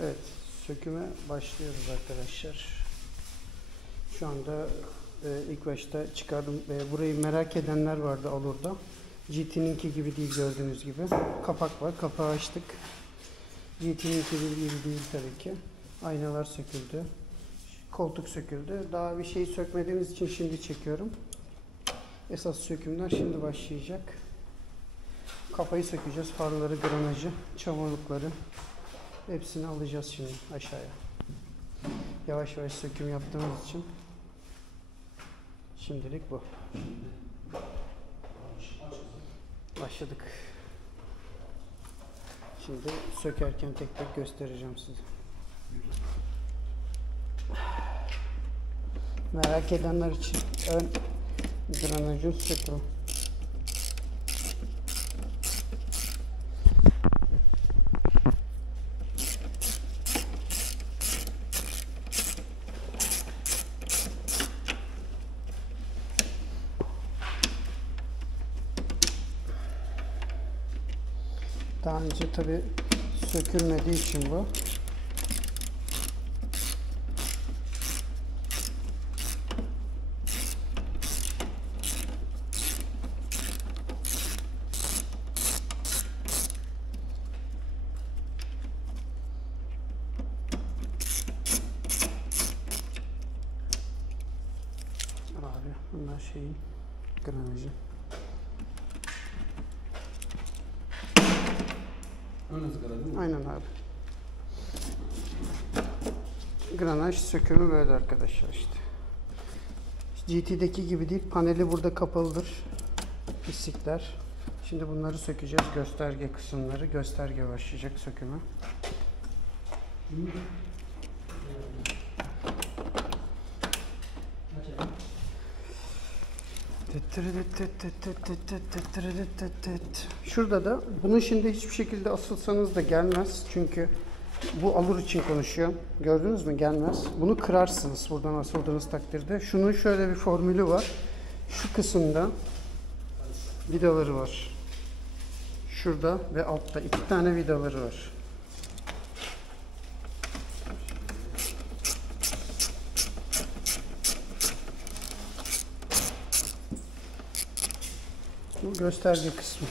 Evet, söküme başlıyoruz arkadaşlar. Şu anda ilk başta çıkardım. Burayı merak edenler vardı Alur'da. GT'ninki gibi değil gördüğünüz gibi. Kapak var, kapağı açtık. GT'ninki gibi değil tabii ki. Aynalar söküldü. Koltuk söküldü. Daha bir şey sökmediğimiz için şimdi çekiyorum. Esas sökümler şimdi başlayacak. Kafayı sökeceğiz. Farları, granajı, çamurlukları. Hepsini alacağız şimdi aşağıya. Yavaş yavaş söküm yaptığımız için şimdilik bu. Başladık. Şimdi sökerken tek tek göstereceğim size. Merak edenler için ön granajın sökümü. Daha önce tabi sökülmediği için bu. Abi bunlar şeyin granajı. Ön ızgara değil mi? Aynen abi. Granaj sökümü böyle arkadaşlar işte. GT'deki gibi değil. Paneli burada kapalıdır. Pislikler. Şimdi bunları sökeceğiz. Gösterge kısımları. Gösterge başlayacak sökümü. Şurada da bunun şimdi hiçbir şekilde asılsanız da gelmez. Çünkü bu Alur için konuşuyor. Gördünüz mü? Gelmez. Bunu kırarsınız buradan asıldığınız takdirde. Şunun şöyle bir formülü var. Şu kısımda vidaları var. Şurada ve altta 2 tane vidaları var. Bu gösterge kısmı.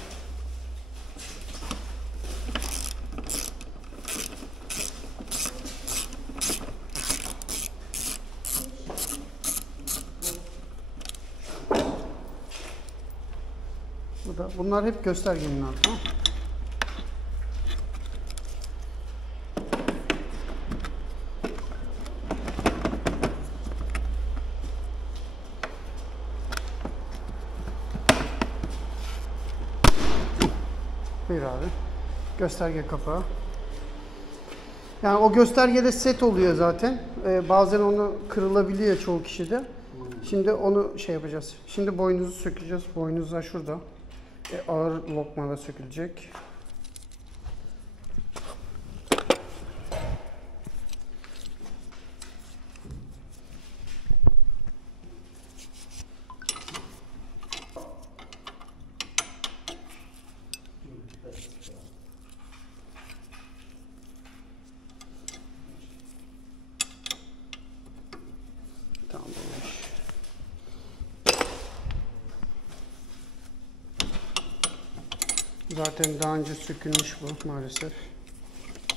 Bunlar hep göstergenin altı. Buyur abi. Gösterge kapağı. Yani o göstergede set oluyor zaten. Bazen onu kırılabiliyor çoğu kişide. Şimdi onu şey yapacağız. Şimdi boynuzu sökeceğiz. Boynuzlar şurada. Ağır lokmada sökülecek. Tamam. Zaten daha önce sökülmüş bu maalesef.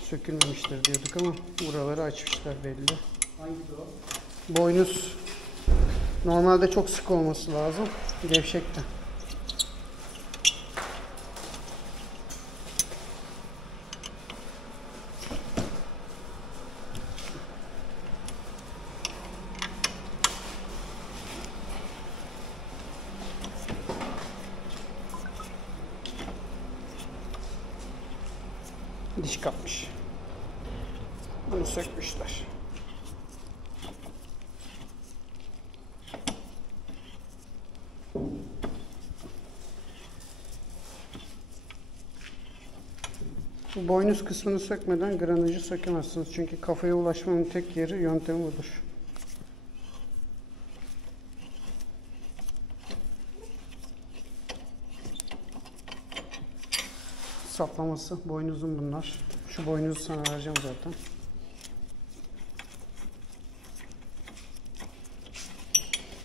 Sökülmemiştir diyorduk ama buraları açmışlar belli. Hangisi o? Boynuz normalde çok sık olması lazım. Gevşek de. Diş kapmış. Bunu sökmüşler. Bu boynuz kısmını sökmeden granajı sökemezsiniz. Çünkü kafaya ulaşmanın tek yöntemi budur. Saplaması, boynuzun bunlar. Şu boynuzu sana vereceğim zaten.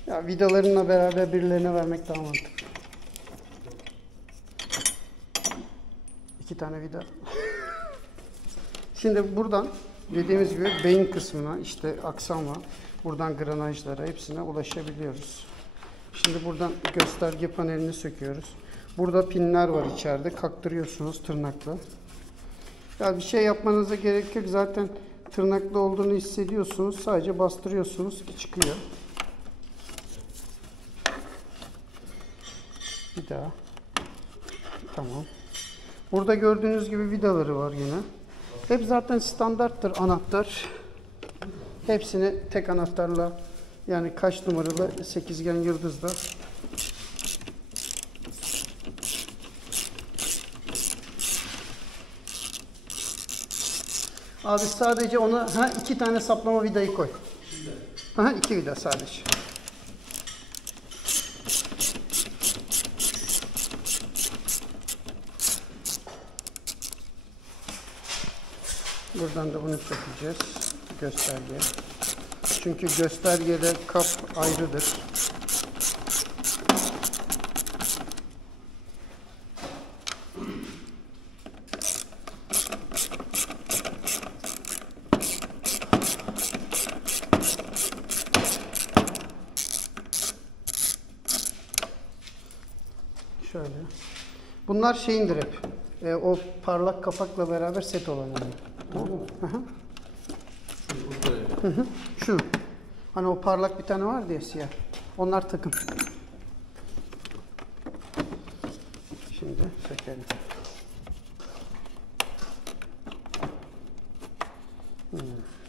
Ya vidalarınla beraber birilerine vermek daha mantıklı. 2 tane vida. Şimdi buradan dediğimiz gibi beyin kısmına, işte aksama, buradan granajlara hepsine ulaşabiliyoruz. Şimdi buradan gösterge panelini söküyoruz. Burada pinler var içeride. Kaktırıyorsunuz tırnakla. Ya bir şey yapmanıza gerek yok. Zaten tırnaklı olduğunu hissediyorsunuz. Sadece bastırıyorsunuz ki çıkıyor. Bir daha. Tamam. Burada gördüğünüz gibi vidaları var yine. Hep zaten standarttır anahtar. Hepsini tek anahtarla, yani kaç numaralı sekizgen yıldızla abi sadece ona 2 tane saplama vidayı koy. 2 vida sadece. Buradan da bunu sökeceğiz. Gösterge. Çünkü göstergede kap ayrıdır. Şöyle. Bunlar şeyindir hep. O parlak kapakla beraber set olan yani. Tamam mı? Şu. Hani o parlak bir tane var diye siyah. Onlar takım. Şimdi sökelim.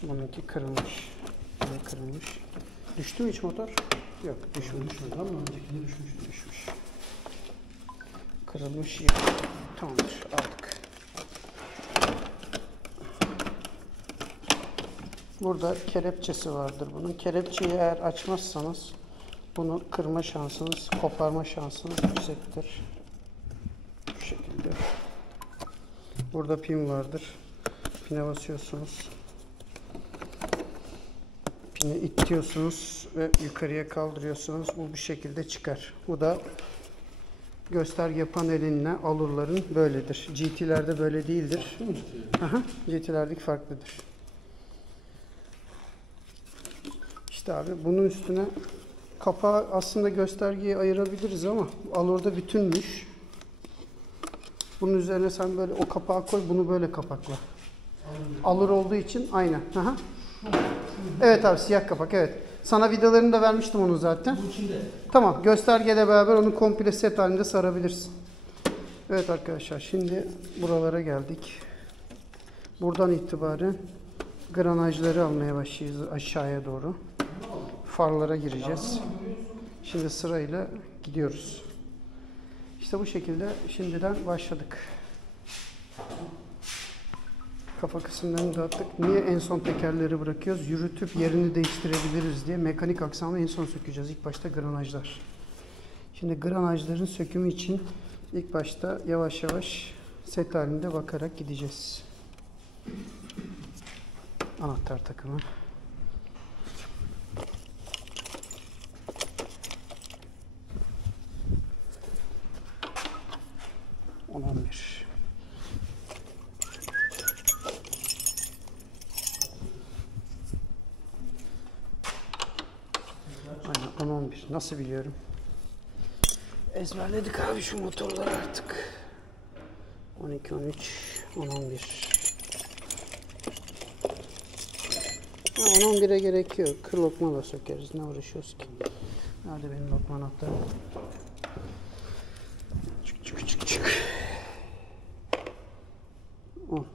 Bununki kırılmış. Ne kırılmış? Düştü mü hiç motor? Yok, düşmemiş. Ama öncekinde düşmüştü. Düşmüş. Kırılmış yer. Tamamdır, aldık. Burada kelepçesi vardır bunun. Kelepçeyi eğer açmazsanız bunu kırma şansınız, koparma şansınız yüksektir. Bu şekilde. Burada pin vardır. Pine basıyorsunuz. Pini itiyorsunuz ve yukarıya kaldırıyorsunuz. Bu bir şekilde çıkar. Bu da gösterge panelinle alurların böyledir. GT'lerde böyle değildir. GT'lerdeki farklıdır. İşte abi bunun üstüne kapağı aslında göstergeyi ayırabiliriz ama alurda bütünmüş. Bunun üzerine sen böyle o kapağı koy, bunu böyle kapakla. Alur olduğu için aynen. Evet abi, siyah kapak, evet. Sana vidalarını da vermiştim onu zaten. Bu içinde. Tamam, göstergeyle beraber onu komple set halinde sarabilirsin. Evet arkadaşlar, şimdi buralara geldik. Buradan itibaren granajları almaya başlayacağız aşağıya doğru. Farlara gireceğiz. Şimdi sırayla gidiyoruz. İşte bu şekilde şimdiden başladık. Kafa kısımlarını dağıttık. Niye en son tekerleri bırakıyoruz? Yürütüp yerini değiştirebiliriz diye. Mekanik aksamı en son sökeceğiz. İlk başta granajlar. Şimdi granajların sökümü için ilk başta yavaş yavaş set halinde bakarak gideceğiz. Anahtar takımı. Aynen 10-11. Nasıl biliyorum? Ezberledik abi şu motorları artık. 12, 13, 10, 11. Ya 10, 11'e gerek yok. Kır lokma da sökeriz. Ne uğraşıyoruz ki? Nerede benim lokma anahtarım? Çık çık çık çık. 10.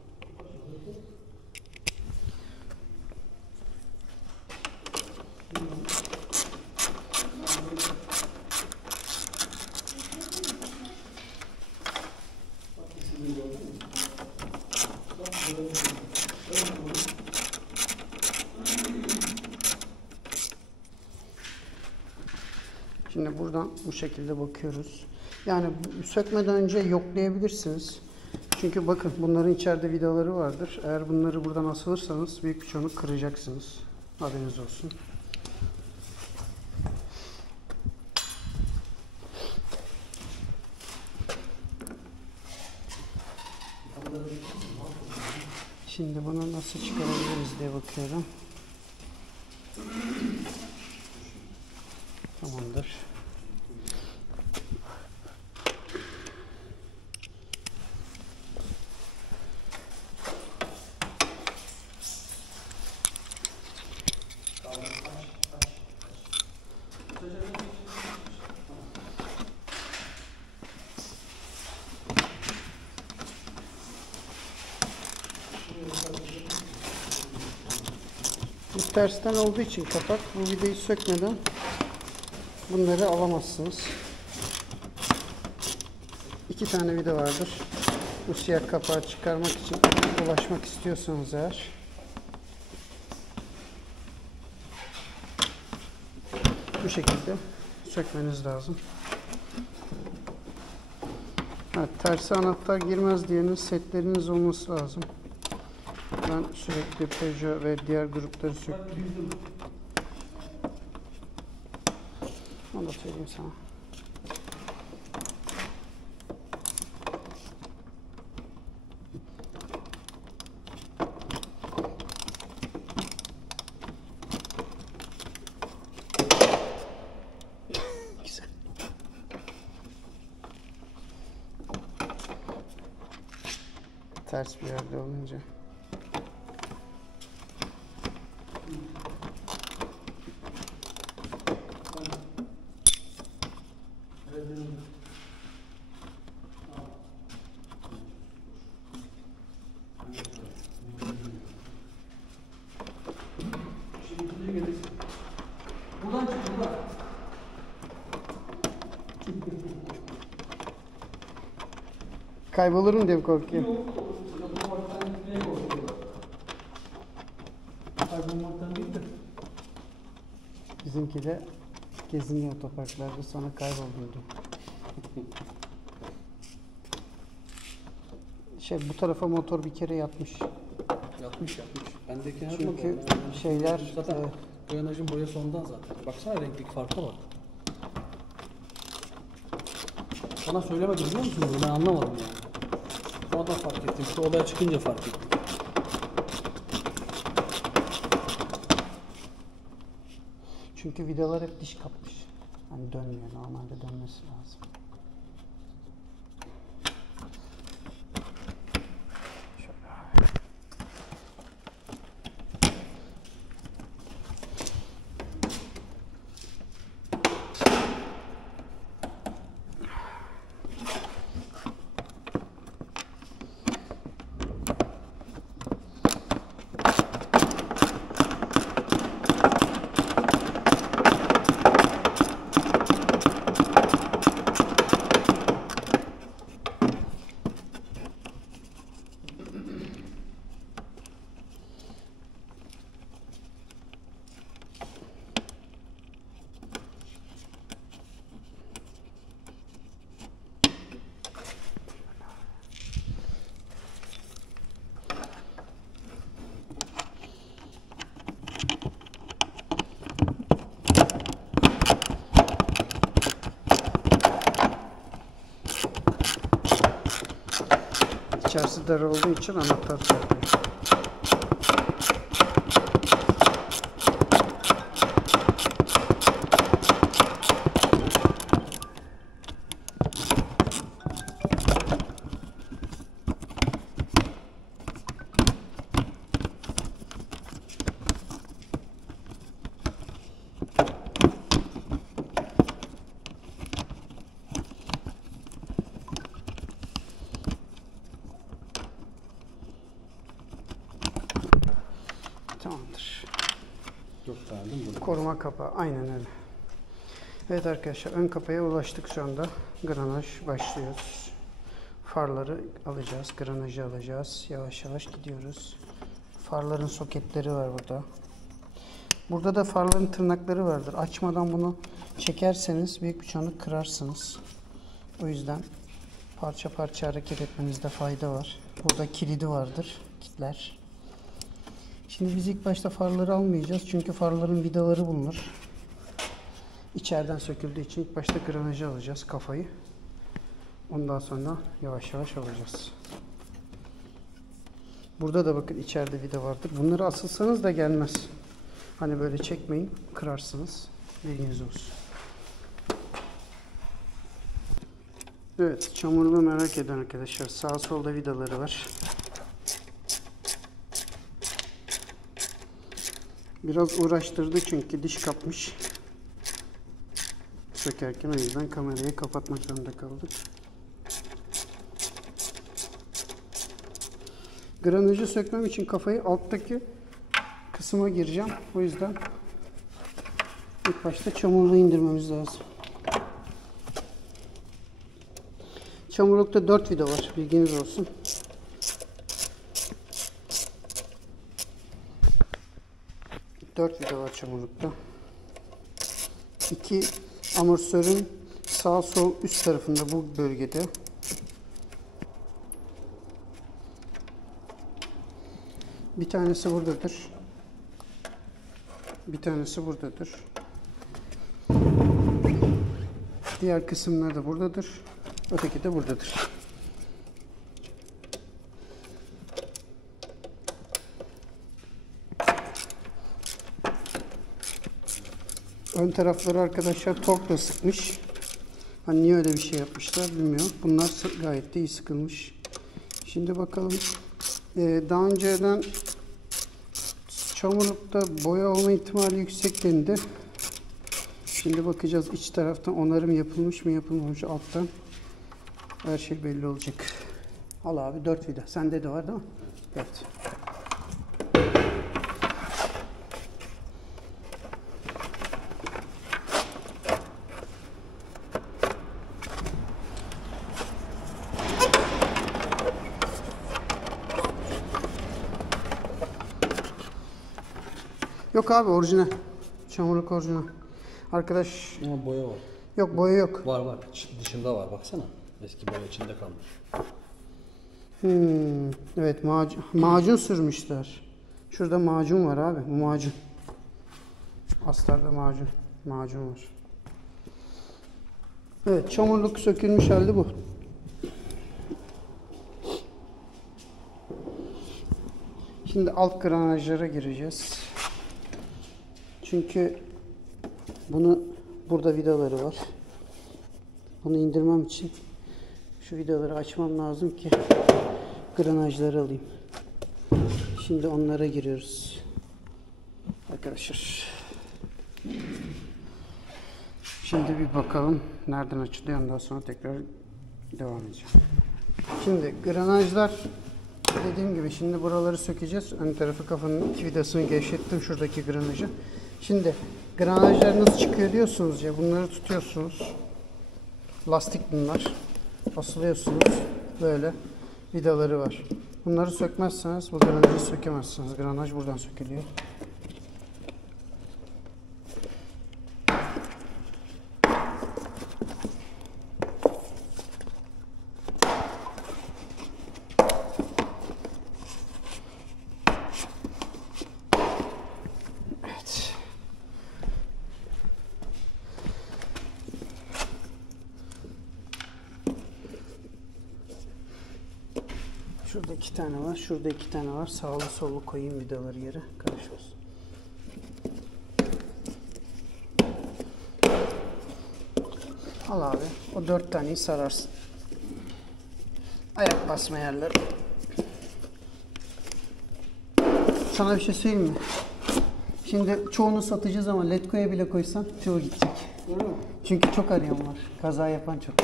Şimdi buradan bu şekilde bakıyoruz. Yani sökmeden önce yoklayabilirsiniz. Çünkü bakın bunların içeride vidaları vardır. Eğer bunları buradan asılırsanız büyük bir çoğunluk kıracaksınız. Haberiniz olsun. Şimdi bunu nasıl çıkarabiliriz diye bakıyorum. Tamamdır. Bu tersten olduğu için kapak, bu vidayı sökmeden bunları alamazsınız. 2 tane vida vardır. Bu siyah kapağı çıkarmak için ulaşmak istiyorsanız eğer bu şekilde sökmeniz lazım. Evet, tersi anahtar girmez diyeniniz setleriniz olması lazım. Ben sürekli Peugeot ve diğer grupları söktüm. Onu da söyleyeyim sana. Güzel. Ters bir yerde olunca. Buradan çık buradan. Kaybolurum diye korkuyorum. Otoparktan gitmeye korkuyorlar. Kaybolmaktan değil de. Bizimki de geziniyor otoparklarda, sonra kayboldum diyor. Bu tarafa motor bir kere yatmış. Yatmış. Bendeki her Çünkü şeyler zaten granajın boyası ondan zaten. Baksana renklik farka bak. Bana söylemedi biliyor musun bunu? Ben anlamadım yani. O da fark ettim. Şu olaya çıkınca fark ettim. çünkü vidalar hep diş kapmış. Hani dönmüyor. Normalde dönmesi lazım. İçerisi dar olduğu için anahtar çarpıyor. Tamamdır. Yok beğendim bunu. Koruma kapağı. Aynen öyle. Evet arkadaşlar, ön kapıya ulaştık şu anda. Granaj başlıyoruz. Farları alacağız. Granajı alacağız. Yavaş yavaş gidiyoruz. Farların soketleri var burada. Burada da farların tırnakları vardır. Açmadan bunu çekerseniz büyük bir çoğunluk kırarsınız. O yüzden parça parça hareket etmenizde fayda var. Burada kilidi vardır. Kilitler. Şimdi biz ilk başta farları almayacağız. Çünkü farların vidaları bunlar. İçeriden söküldüğü için ilk başta granajı alacağız, kafayı. Ondan sonra yavaş yavaş alacağız. Burada da bakın içeride vida vardır. Bunları asılsanız da gelmez. Hani böyle çekmeyin, kırarsınız. Bilginiz olsun. Evet, çamurlu merak eden arkadaşlar. Sağ solda vidaları var. Biraz uğraştırdı çünkü diş kapmış. Sökerken o yüzden kamerayı kapatmak zorunda kaldık. Granajı sökmem için kafayı alttaki kısma gireceğim. O yüzden ilk başta çamurluğu indirmemiz lazım. Çamurlukta 4 vida var. Bilginiz olsun. Dört vida var çamurlukta. 2 amortisörün sağ sol üst tarafında, bu bölgede. Bir tanesi buradadır. Bir tanesi buradadır. Diğer kısımlar da buradadır. Öteki de buradadır. Ön tarafları arkadaşlar torkla sıkmış. Hani niye öyle bir şey yapmışlar bilmiyorum. Bunlar gayet de iyi sıkılmış. Şimdi bakalım. Daha önceden çamurlukta boya olma ihtimali yüksek dendi. Şimdi bakacağız iç taraftan onarım yapılmış mı yapılmamış, alttan. Her şey belli olacak. Al abi 4 vida. Sende de var değil mi? Evet. Yok abi orijinal. Çamurluk orijinal. Arkadaş. Ama boya var. Yok boya yok. Var var. Dışında var baksana. Eski boya içinde kalmış. Evet macun sürmüşler. Şurada macun var abi. Bu macun. Astarda macun var. Evet, çamurluk sökülmüş halde bu. Şimdi alt granajlara gireceğiz. Çünkü burada vidaları var. Bunu indirmem için şu vidaları açmam lazım ki granajları alayım. Şimdi onlara giriyoruz. Arkadaşlar. Şimdi bir bakalım nereden açılıyor. Ondan sonra tekrar devam edeceğim. Şimdi granajlar, dediğim gibi şimdi buraları sökeceğiz. Ön tarafı, kafanın iki vidasını gevşettim, şuradaki granajı. Şimdi granajlar nasıl çıkıyor diyorsunuz ya, bunları tutuyorsunuz. Lastik bunlar. Asılıyorsunuz. Böyle vidaları var. Bunları sökmezseniz bu granajı sökemezsiniz. Granaj buradan sökülüyor. Şurada 2 tane var. Şurada 2 tane var. Sağlı sollu koyayım vidaları yere. Karışmasın. Al abi. O 4 taneyi sararsın. Ayak basma yerleri. Sana bir şey söyleyeyim mi? Şimdi çoğunu satacağız ama Letgo'ya bile koysan çoğu gidecek. Öyle mi? Çünkü çok arayan var. Kaza yapan çok.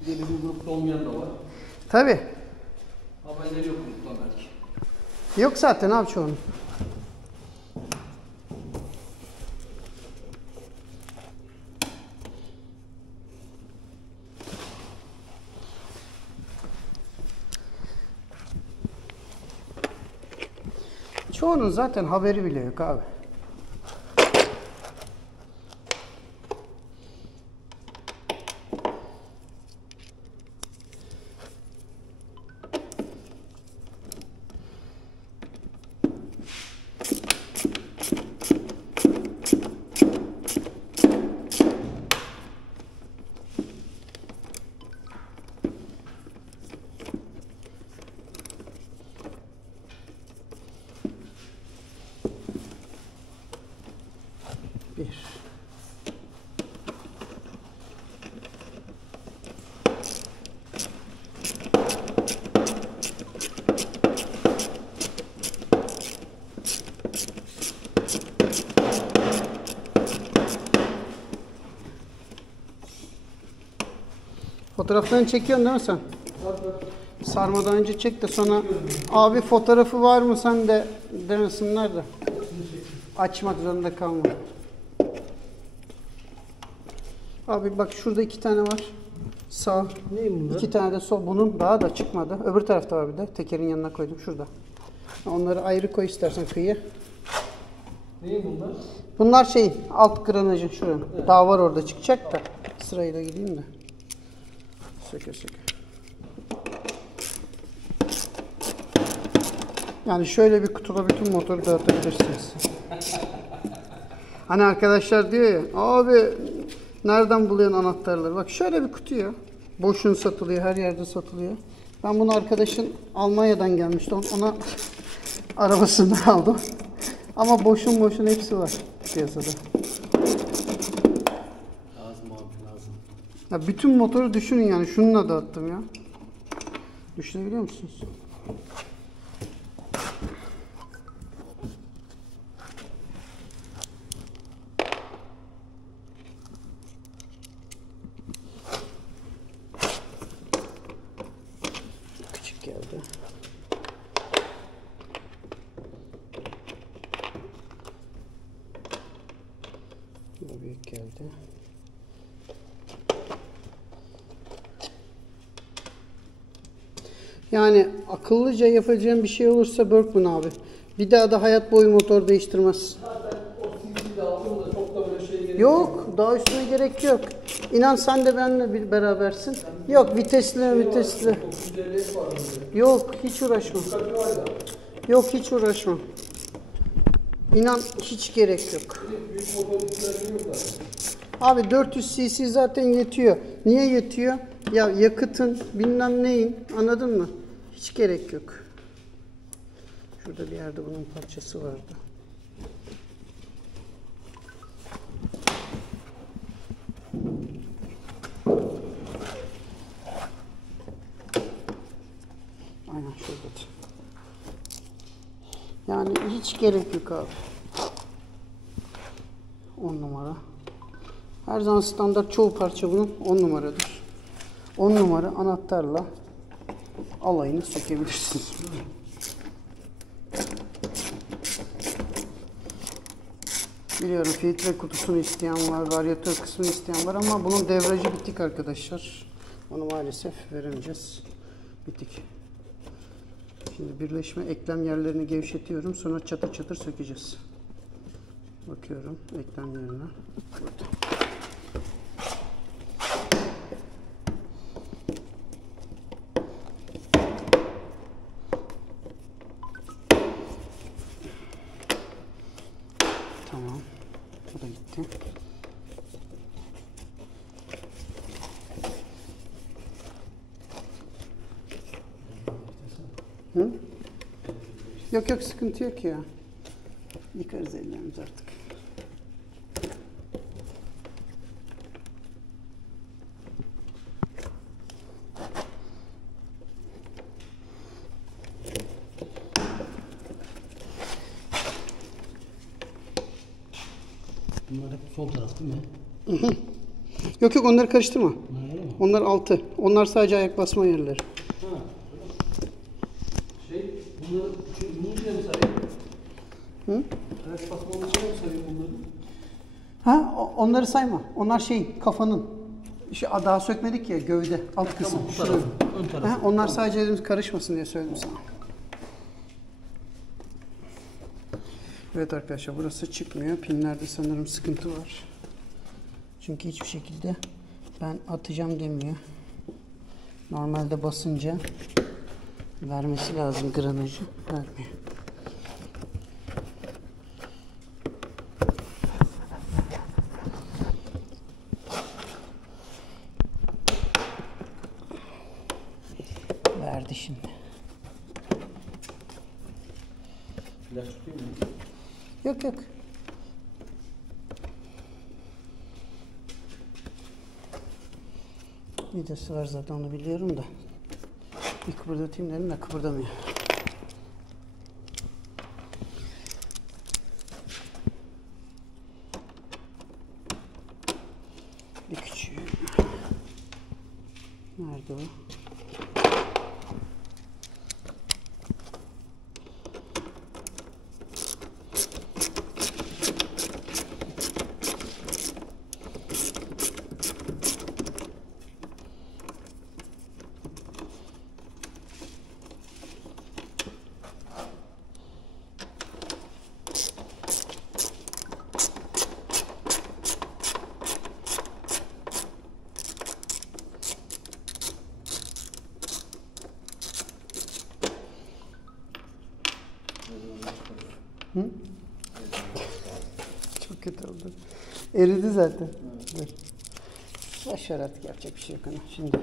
Bir de bizim grupta olmayan da var. Tabii. Haberleri yok grupta belki. Yok zaten abi çoğunun. Çoğunun zaten haberi bile yok abi. Bir. Fotoğraflarını çekiyorsun değil mi sen? Sarmadan önce çek de sonra abi fotoğrafı var mı sen de demesinler de. Açmak zorunda kalma. Abi bak şurada 2 tane var. Sağ. Neyim bunlar? 2 tane de sol. Bunun daha da çıkmadı. Öbür tarafta var bir de. Tekerin yanına koydum şurada. Onları ayrı koy istersen kıyıya. Neyim bunlar? Bunlar şeyin alt granajın şuranın. Evet. Daha var orada çıkacak da. Sırayla gideyim de. Söke söke. Yani şöyle bir kutuda bütün motoru dağıtabilirsiniz. Hani arkadaşlar diyor ya abi nereden buluyorsun anahtarları? Bak şöyle bir kutu ya. Boşun satılıyor, her yerde satılıyor. Ben bunu arkadaşın Almanya'dan gelmişti. Ona arabasından aldım. Ama boşun hepsi var piyasada. Lazım abi lazım. Ya bütün motoru düşünün yani. Şununla dağıttım ya. Düşünebiliyor musunuz? Küçük geldi. Bu büyük geldi. Yani akıllıca yapacağım bir şey olursa Berkman abi. Bir daha da hayat boyu motor değiştirmez. Zaten o CC'de aldım da çok da böyle şey gerek Yok, daha üstüne gerek yok. İnan sen de benimle bir berabersin. Yok, vitesli. 950 var böyle. Yok, hiç uğraşma. Kaçı var ya? Yok, hiç uğraşma. İnan hiç gerek yok. Büyük motor ihtiyacı yok zaten. Abi 400 cc zaten yetiyor. Niye yetiyor? Ya yakıtın bilmem neyin, anladın mı? Hiç gerek yok. Şurada bir yerde bunun parçası vardı. Aynen şurada. Yani hiç gerek yok abi. 10 numara. Her zaman standart çoğu parça bunun 10 numaradır. 10 numara anahtarla alayını sökebilirsiniz. Biliyorum filtre kutusunu isteyen var, varyatör kısmını isteyen var ama bunun devreci bitik arkadaşlar. Onu maalesef veremeyeceğiz. Bitik. Şimdi birleşme eklem yerlerini gevşetiyorum. Sonra çatır çatır sökeceğiz. Bakıyorum eklem yerine. Burada. Tamam. Bu da gitti. Hı? Yok sıkıntı yok ya. Yıkarız ellerimizi artık. Bunlar hep sol taraf değil mi? Yok onları karıştırma. Öyle mi? Onlar altı. Onlar sadece ayak basma yerleri. Ha. Bunları bunun içine mi sarayım? Hı? Ayak basmanın içine mi sarayım bunları? Ha onları sayma. Onlar kafanın. Daha sökmedik ya gövde alt kısım. Tamam, bu taraf, ön taraf. Ha, onlar sadece elimiz karışmasın diye söyledim sana. Evet arkadaşlar burası çıkmıyor. Pinlerde sanırım sıkıntı var. Çünkü hiçbir şekilde ben atacağım demiyor. Normalde basınca vermesi lazım granajı. Vermiyor. Verdi şimdi. Flash tutayım mı? Yok. Vidası var zaten, onu biliyorum da. Bir kıpırdatayım dedim de kıpırdamıyor. Bir küçüğü. Nerede o? Hı? Çok kötü oldu. Eridi zaten. Evet. Başar artık, yapacak bir şey yok. Şimdi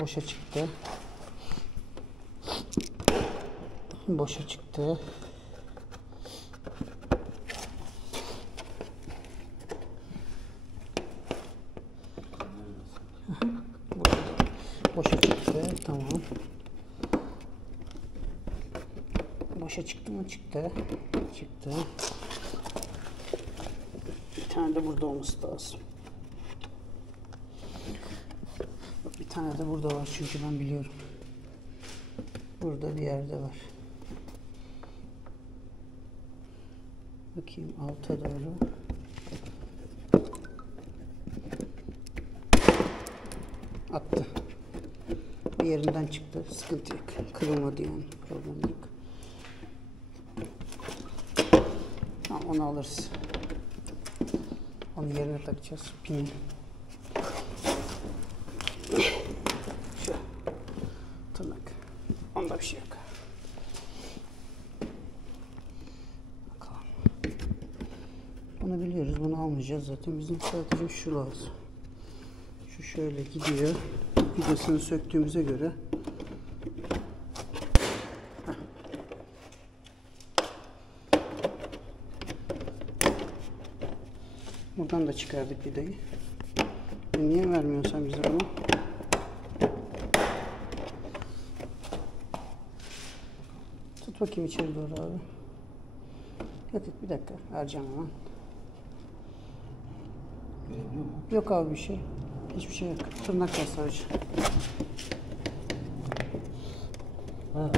boşa çıktı. Boşa çıktı. Boşa çıktı. Tamam. Boşa çıktı mı? Çıktı. Çıktı. Bir tane de burada olması lazım. Bak, bir tane de burada var çünkü ben biliyorum. Burada bir yerde var. Bakayım alta doğru. Attı. Bir yerinden çıktı. Sıkıntı yok. Kırılmadı yani. Problem yok. Tamam, onu alırız. Onu yerine takacağız. Pini. Şu. Tırnak. Onda bir şey yok. Bakalım. Bunu biliyoruz. Bunu almayacağız zaten. Bizim sadece şu lazım. Şu şöyle gidiyor. Vidasını söktüğümüze göre. Buradan da çıkardık vidayı. Niye vermiyorsun sen bize bunu? Tut bakayım içeri doğru abi. Yok bir dakika. Ercan hemen. Yok abi bir şey. Hiçbir şey yok. Tırnak var sadece. Ha var.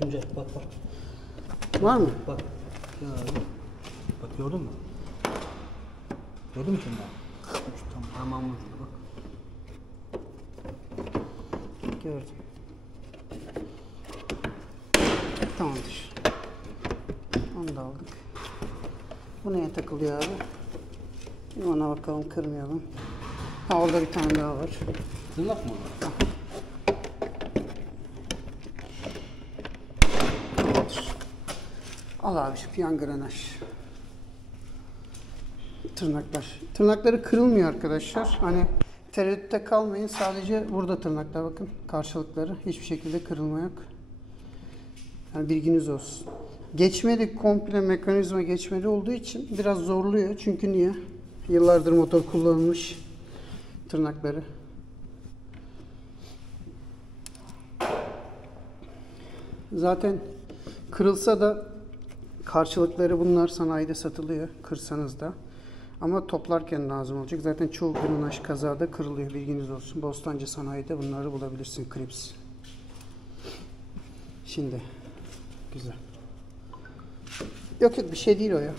Tuncay bak. Var mı? Bak. Ya abi. Bak gördün mü? Gördün mü şimdi? Tam parmağımın ucunda bak. Gördüm. Tamamdır. Onu da aldık. Bu neye takılıyor abi? Bir ona bakalım, kırmayalım. Ha, orada bir tane daha var. Tırnak mı? Tamamdır. Al abi şu yan granaj. Tırnaklar. Tırnakları kırılmıyor arkadaşlar. Hani tereddütte kalmayın. Sadece burada tırnaklar, bakın. Karşılıkları. Hiçbir şekilde kırılma yok. Yani bilginiz olsun. Geçmeli, komple mekanizma geçmeli olduğu için biraz zorluyor. Çünkü niye? Yıllardır motor kullanılmış tırnakları. Zaten kırılsa da karşılıkları bunlar sanayide satılıyor, kırsanız da. Ama toplarken lazım olacak. Zaten çoğu granaj kazada kırılıyor, bilginiz olsun. Bostancı sanayide bunları bulabilirsin, klips. Şimdi güzel. Yok bir şey değil o ya.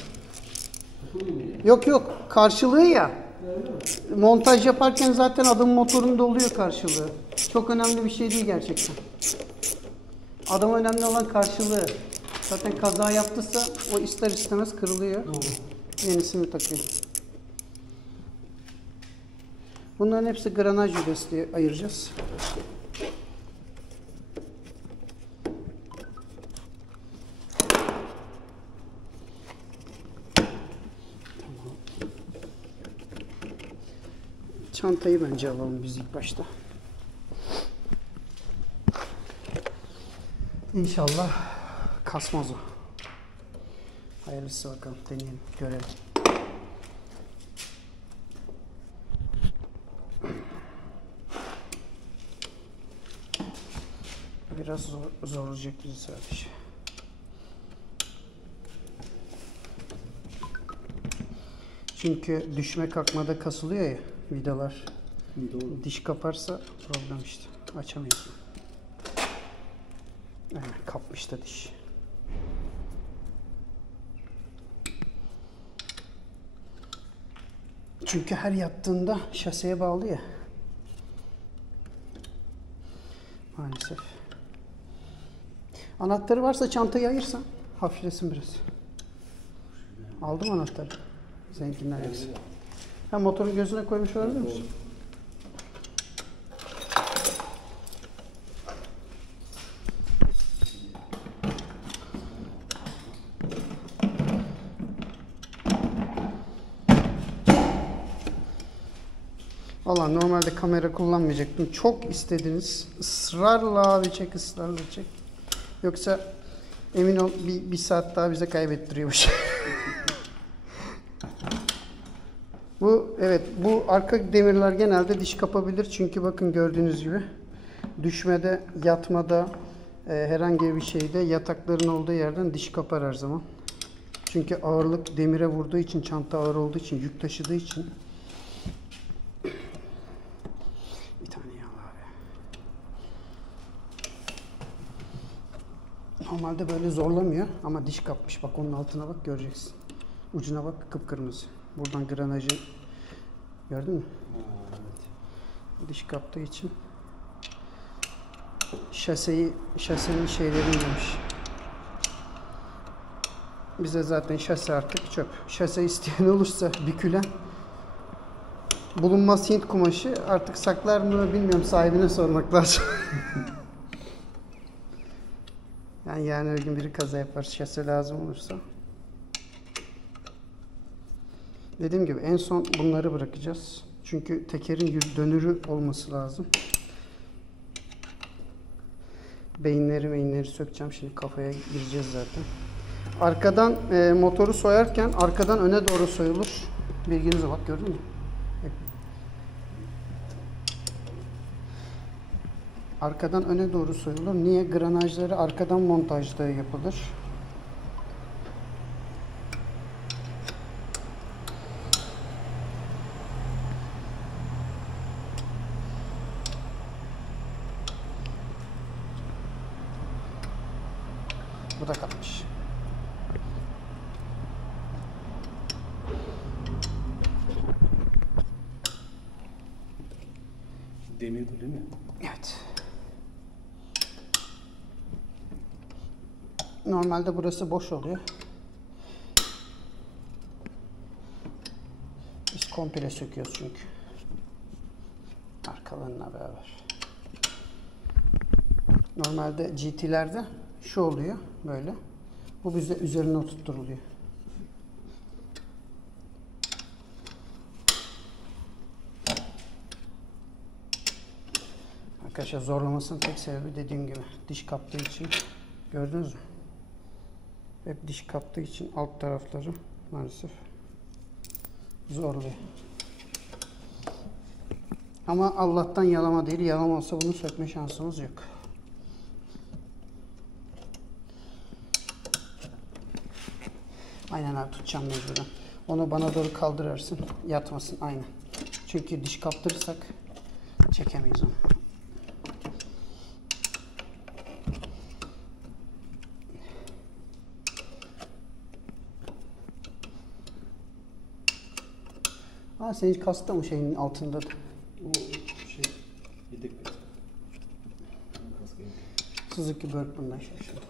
Yok karşılığı ya. Montaj yaparken zaten adamın motorunda oluyor karşılığı. Çok önemli bir şey değil gerçekten. Adama önemli olan karşılığı. Zaten kaza yaptıysa o ister istemez kırılıyor. Yenisini takıyor. Bunların hepsi granaj vidası diye ayıracağız. Çantayı bence alalım biz ilk başta. İnşallah kasmaz o. Hayırlısı bakalım, deneyelim, görelim. biraz zorlayacak bizi sadece. Çünkü düşme kalkmada kasılıyor ya vidalar. Doğru. Diş kaparsa problem işte. Açamayız. Evet, kapmış da diş. Çünkü her yattığında şaseye bağlı ya. Maalesef. Anahtarı varsa çantayı ayırsan hafiflesin biraz. Aldım anahtarı. Seninkinden hepsi. Ha, motorun gözüne koymuş olabilir misin? Valla normalde kamera kullanmayacaktım. Çok istediniz. Israrla abi çek, ısrarla çek. Yoksa emin ol bir saat daha bize kaybettiriyor bu şey. Bu arka demirler genelde diş kapabilir. Çünkü bakın gördüğünüz gibi düşmede, yatmada, herhangi bir şeyde yatakların olduğu yerden diş kapar her zaman. Çünkü ağırlık demire vurduğu için, çanta ağır olduğu için, yük taşıdığı için. Bir tane yağla abi. Normalde böyle zorlamıyor ama diş kapmış. Bak onun altına bak, göreceksin. Ucuna bak, kıpkırmızı. Buradan granajı gördün mü? Evet. Diş kaptığı için şasenin şeylerini yemiş. Bize zaten şase artık çöp. Şase isteyen olursa bükülen bulunmaz Hint kumaşı, artık saklar mı bilmiyorum, sahibine sormak lazım. Yani yarın öbür gün biri kaza yapar, şase lazım olursa. Dediğim gibi en son bunları bırakacağız. Çünkü tekerin dönürü olması lazım. Beyinleri sökeceğim. Şimdi kafaya gireceğiz zaten. Arkadan motoru soyarken arkadan öne doğru soyulur. Bilginize bak, gördün mü? Arkadan öne doğru soyulur. Niye? Granajları arkadan montajda yapılır. Bu da kalmış. Demir bu değil mi? Evet. Normalde burası boş oluyor. Biz komple söküyoruz çünkü. Arkalarına beraber. Normalde GT'lerde şu oluyor böyle. Bu bizde üzerine oturtturuluyor. Arkadaşlar zorlamasının tek sebebi dediğim gibi diş kaptığı için. Gördünüz mü? Hep diş kaptığı için alt tarafları maalesef zorluyor. Ama Allah'tan yalama değil. Yalama olsa bunu sökme şansımız yok. Aynen abi, tutacağım mecburen. Onu bana doğru kaldırarsın. Yatmasın aynen. Çünkü diş kaptırırsak çekemeyiz onu. Ha, senin kasta mı şeyin altında da? O şey yedek. Suzuki Berkman'dan şaşırdım.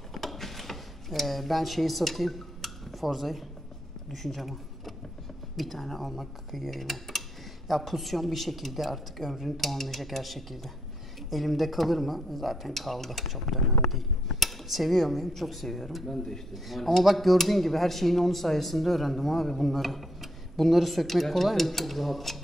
Ben şeyi satayım. Forza'yı. Düşüneceğim o. Bir tane almak kıyayım. Ya pozisyon bir şekilde artık ömrünü tamamlayacak her şekilde. Elimde kalır mı? Zaten kaldı. Çok da önemli değil. Seviyor muyum? Çok seviyorum. Ben de işte. Maalesef. Ama bak gördüğün gibi her şeyini onun sayesinde öğrendim abi bunları. Bunları sökmek gerçekten kolay mı? çok rahat.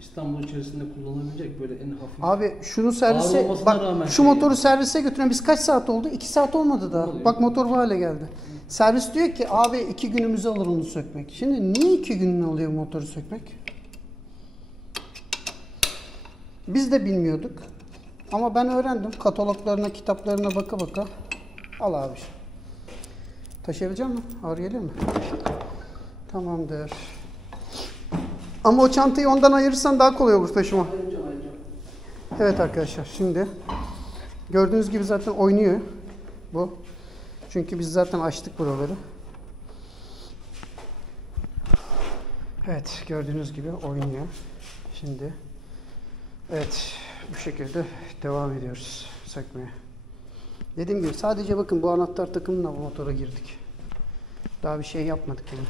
İstanbul içerisinde kullanılabilecek böyle en hafif. Abi şunu Ağır servise olmasına rağmen bak, şu şey motoru servise götüren biz kaç saat oldu? 2 saat olmadı da. Oluyor. Bak motor bu hale geldi. Servis diyor ki abi 2 günümüzü alır onu sökmek. Şimdi niye 2 gününü alıyor motoru sökmek? Biz de bilmiyorduk. Ama ben öğrendim. Kataloglarına, kitaplarına baka baka. Al abi. Taşıyabilecek misin? Ağır geliyor mu? Tamamdır. Ama o çantayı ondan ayırırsan daha kolay olur taşıma. Evet arkadaşlar, şimdi gördüğünüz gibi zaten oynuyor bu. Çünkü biz zaten açtık buraları. Evet, gördüğünüz gibi oynuyor. Şimdi evet, bu şekilde devam ediyoruz sökmeye. Dediğim gibi sadece bakın bu anahtar takımıyla bu motora girdik. Daha bir şey yapmadık yani.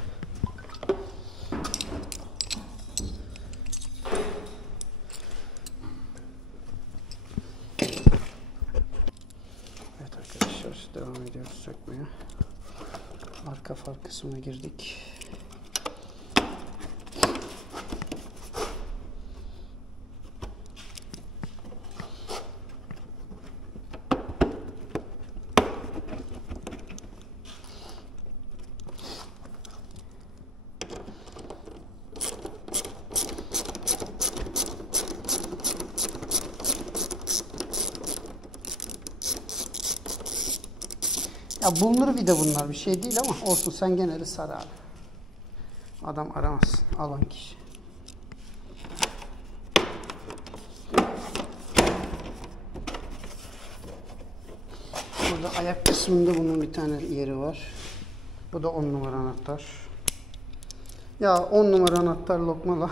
Evet arkadaşlar, devam ediyoruz sökmeye. Arka far kısmına girdik. Ya bulunur bir de bunlar, bir şey değil ama olsun, sen gene de sar abi. Adam aramaz, alan kişi. Burada ayak kısmında bunun bir tane yeri var. Bu da 10 numara anahtar. Ya 10 numara anahtar lokmala.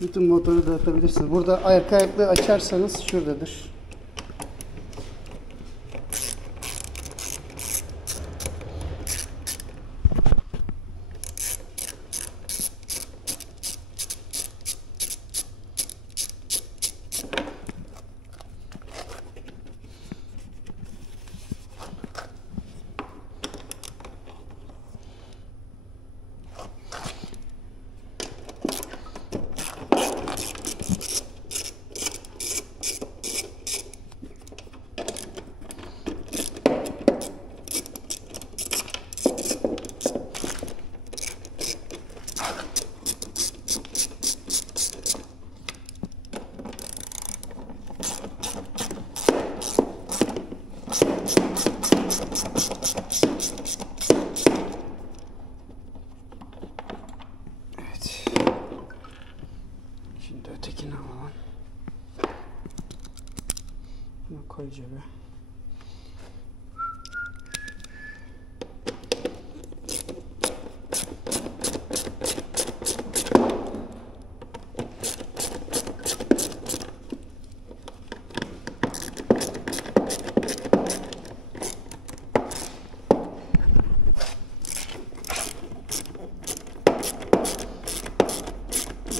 Bütün motoru dağıtabilirsiniz. Burada ayaklığı açarsanız şuradadır. Ötekini alalım. Bunu koy cebe.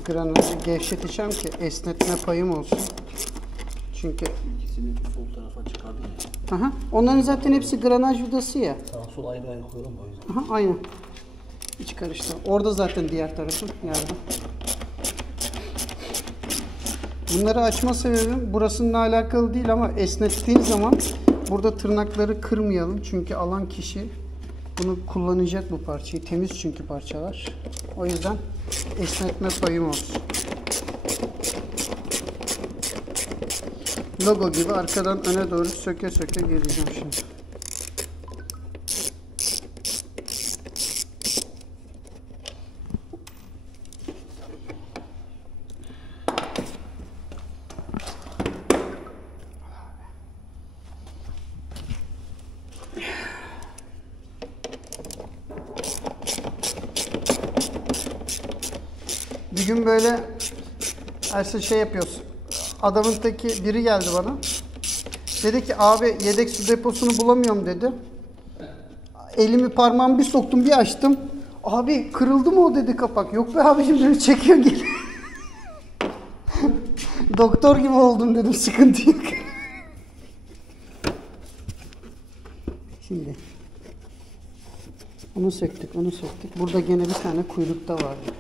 Granajı gevşeteceğim ki esnetme payım olsun. Çünkü İkisini sol tarafa çıkardım ya. aha, onların zaten hepsi granaj vidası ya. Sağ sol ayrı ayrı koyalım o yüzden. Aha, aynen. Hiç karıştı. Orada zaten diğer tarafın yerde. Bunları açma sebebim burasıyla alakalı değil ama esnettiğin zaman burada tırnakları kırmayalım. Çünkü alan kişi bunu kullanacak, bu parçayı. Temiz çünkü parçalar. O yüzden esnetme payım olsun. Logo gibi arkadan öne doğru söke söke geleceğim şimdi. Bir gün böyle Ersin şey yapıyoruz. Adamın teki biri geldi bana. Dedi ki abi yedek su deposunu bulamıyorum dedi. Elimi parmağımı bir soktum bir açtım. Abi kırıldı mı o dedi kapak. Yok be abicim dedi, çekiyor geliyor. Doktor gibi oldum dedim, sıkıntı yok. Şimdi onu söktük, onu söktük. Burada gene bir tane kuyrukta vardı.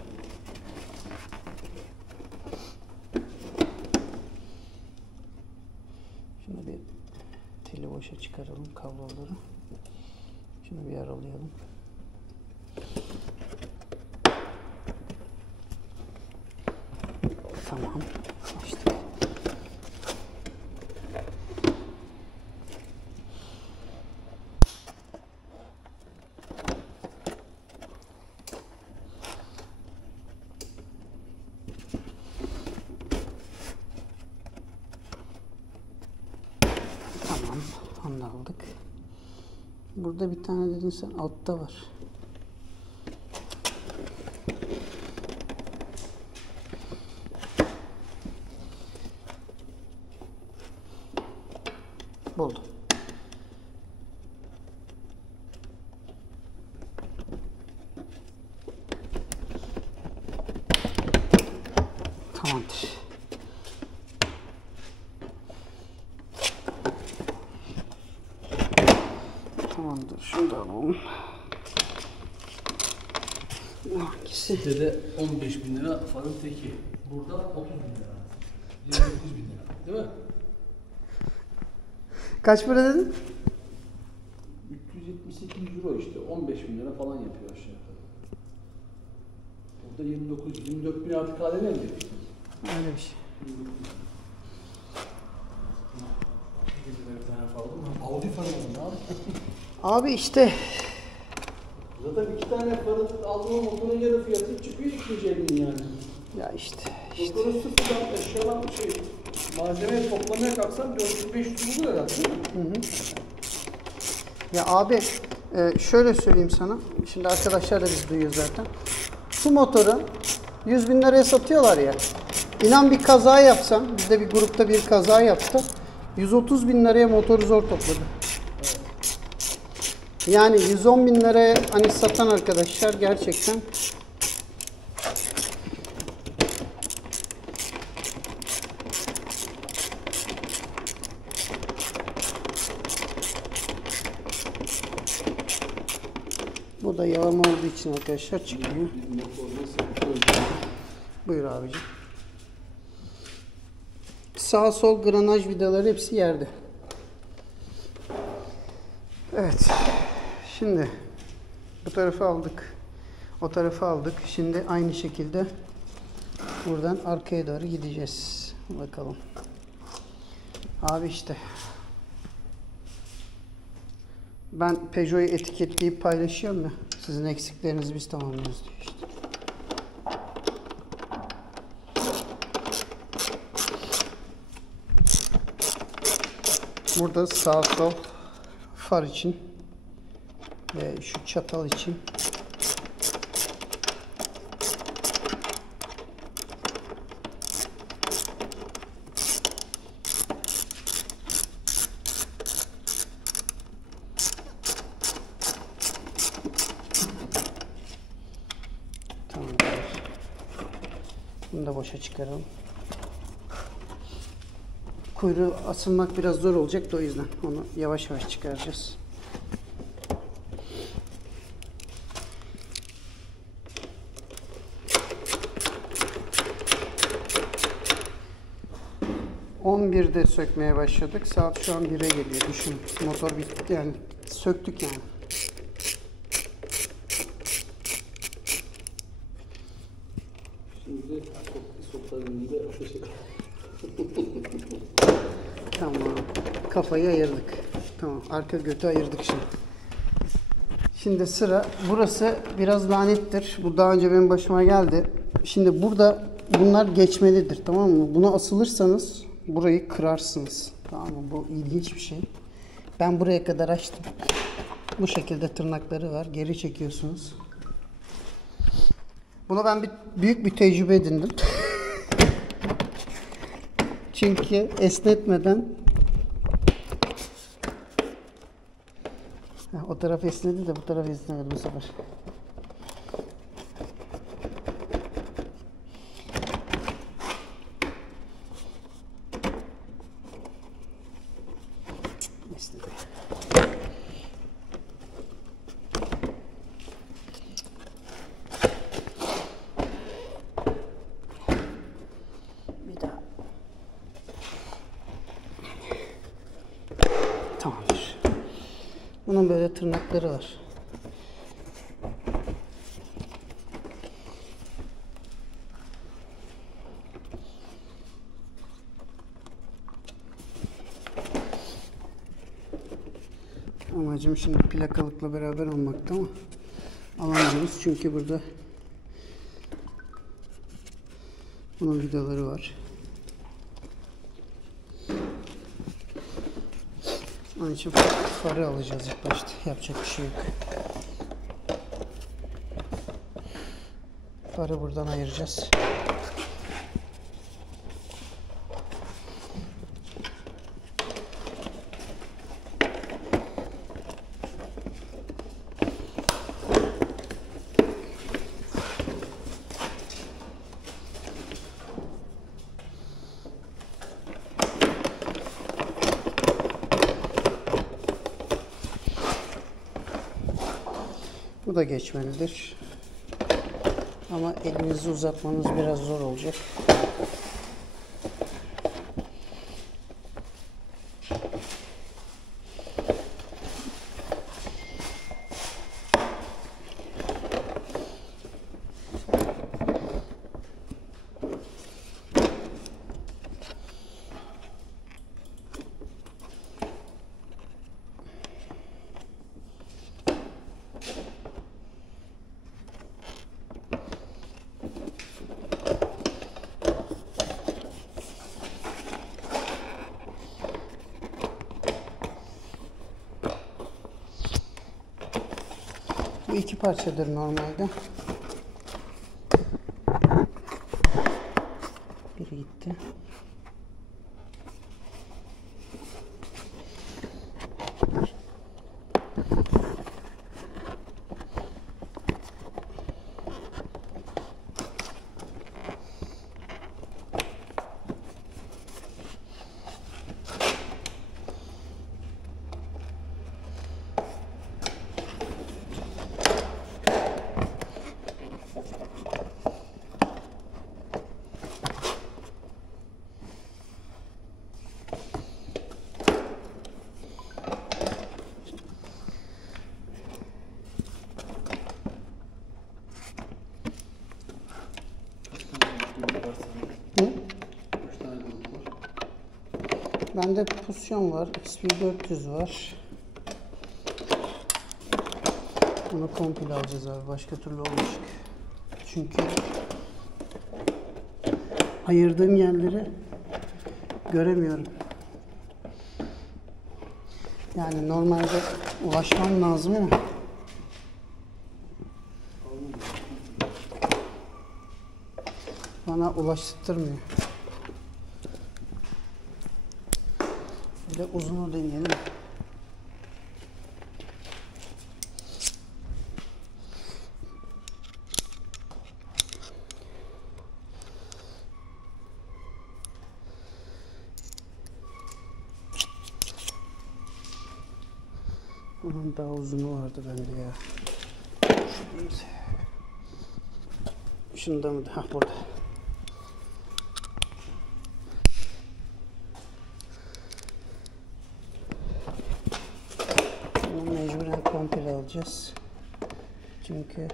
Şunu bir teli boşa çıkaralım, kabloları. Şunu bir aralayalım. Tamam. Açtık. Burada bir tane dedin sen, altta var. Buldum. Tamamdır. Tamamdır. Şunu da alalım. Bu hangisi? Sitede 15.000 lira farın teki. Burada 30.000 lira. 29.000 lira. Değil mi? Kaç para dedin? 378 euro işte. 15.000 lira falan yapıyor aşağı yukarı. Burada 24.000 artık hale mi gelecek? Öyle bir şey. Audi farı mı abi? Abi işte Zaten 2 tane farı aldığım motorun yarı fiyatı çıkıyor 250 yani. ya işte. Motoru sıfırdan eşyalan malzemeyi toplamaya kalksam 400-500 bulur herhalde değil mi? Hı hı. Ya abi şöyle söyleyeyim sana. Şimdi arkadaşlar da biz duyuyor zaten. Şu motoru 100.000 liraya satıyorlar ya. İnan bir kaza yapsam, biz de bir grupta bir kaza yaptı. 130.000 liraya motoru zor topladı. Yani 110.000 liraya hani satan arkadaşlar gerçekten bu da yağma olduğu için arkadaşlar çıkmıyor. Buyur abicim. Sağ sol granaj vidaları hepsi yerde. Evet. Şimdi bu tarafı aldık. O tarafı aldık. Şimdi aynı şekilde buradan arkaya doğru gideceğiz. Bakalım. Abi işte ben Peugeot'u etiketleyip paylaşıyorum ya. Sizin eksiklerinizi biz tamamlıyoruz diyor işte. Burada sağ sol far için ve şu çatal için tamamdır. Bunu da boşa çıkaralım. Kuyruğu asılmak biraz zor olacak da o yüzden onu yavaş yavaş çıkaracağız. ...11'de sökmeye başladık. Saat şu an 1'e geliyor. Düşün. Motor bitti yani. Söktük yani. Şimdi soklarında Tamam. Kafayı ayırdık. Tamam. Arka götü ayırdık şimdi. Şimdi sıra. Burası biraz lanettir. Bu daha önce benim başıma geldi. Şimdi burada bunlar geçmelidir. Tamam mı? Buna asılırsanız burayı kırarsınız. Tamam mı? Bu ilginç bir şey. Ben buraya kadar açtım. Bu şekilde tırnakları var. Geri çekiyorsunuz. Bunu ben büyük bir tecrübe edindim. Çünkü esnetmeden o taraf esnedi de bu taraf esnemedi bu sefer. Esnedi. Bir daha. Tamamdır. Bunun böyle tırnakları var. Amacım şimdi plakalıkla beraber olmakta ama alamıyoruz çünkü burada bunun vidaları var. Onun için farı alacağız ilk başta. Yapacak bir şey yok. Farı buradan ayıracağız. Bu da geçmelidir. Ama elinizi uzatmanız biraz zor olacak. Bu iki parçadır normalde. Biri gitti. Ne? Bende pusyon var, XP400 var. Bunu komple alacağız abi, başka türlü olmayacak. Çünkü ayırdığım yerleri göremiyorum. Yani normalde ulaşmam lazım ama bana ulaştırmıyor. Bir de uzunu deneyelim. Bunun daha uzunu vardı bende ya. Şu değil. Şunda mı? Ha, burada. Bunu mecburen komple alacağız. Çünkü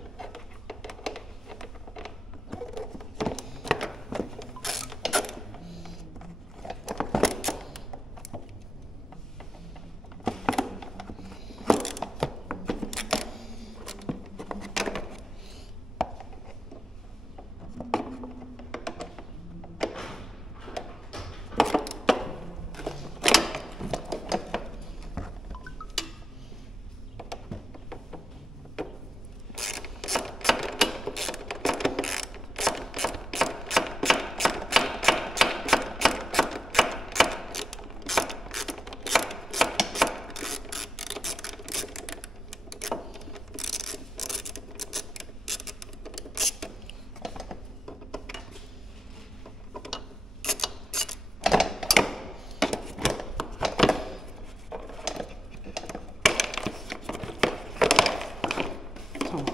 tamam.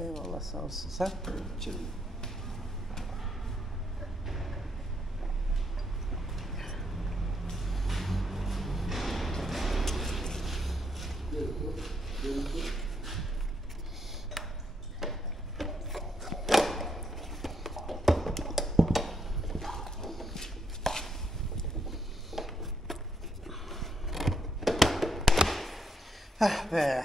Eyvallah, sağ olsun. Sen? Heh be.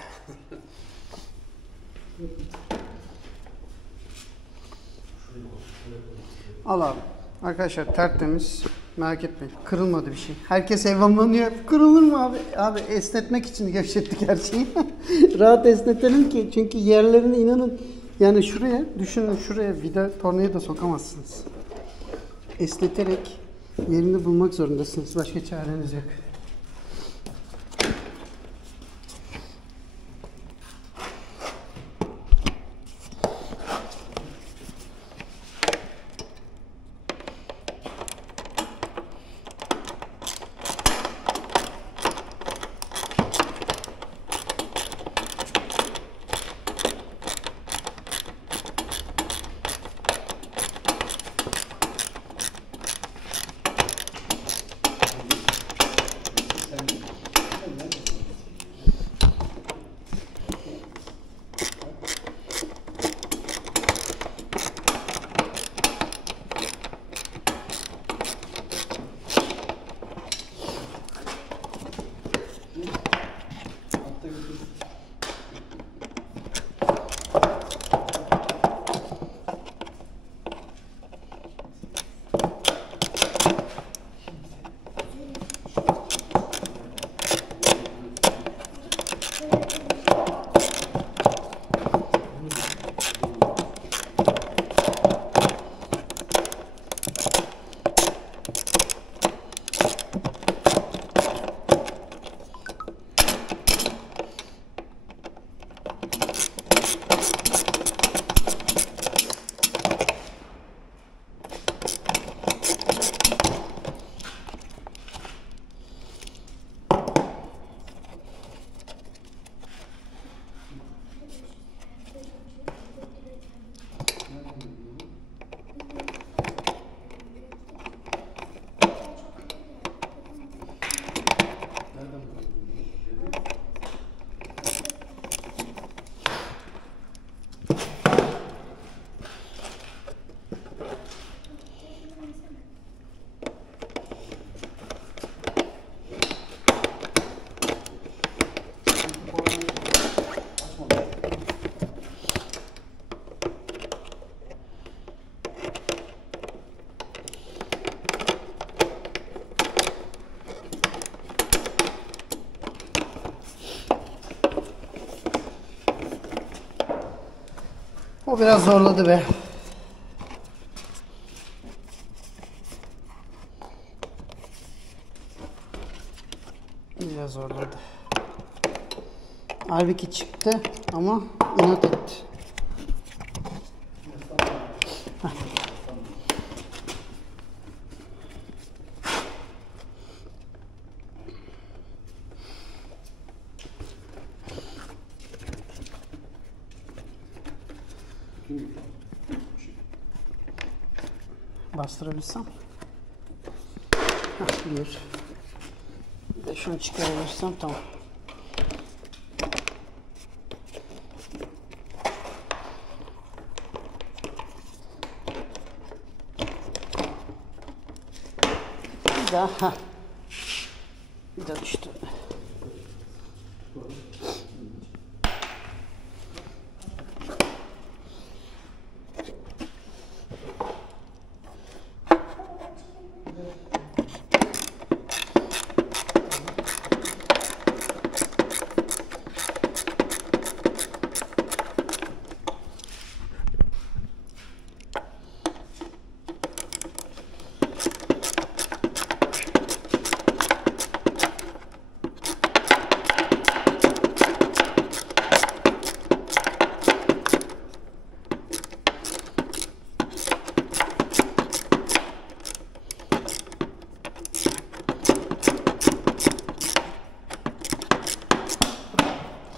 Al abi. Arkadaşlar tertemiz. Merak etmeyin. Kırılmadı bir şey. Herkes eyvallanıyor. Kırılır mı abi? Abi esnetmek için gevşettik her şeyi. Rahat esnetelim ki. Çünkü yerlerine inanın. Yani şuraya düşünün, şuraya vida tornayı da sokamazsınız. Esneterek yerini bulmak zorundasınız. Başka çareniz yok. O biraz zorladı be. Biraz zorladı. Halbuki çıktı ama inat etti. Bastırabilsem. Bir. Bir de şunu çıkarabilirsem tamam. Bir daha. Bir daha düştü.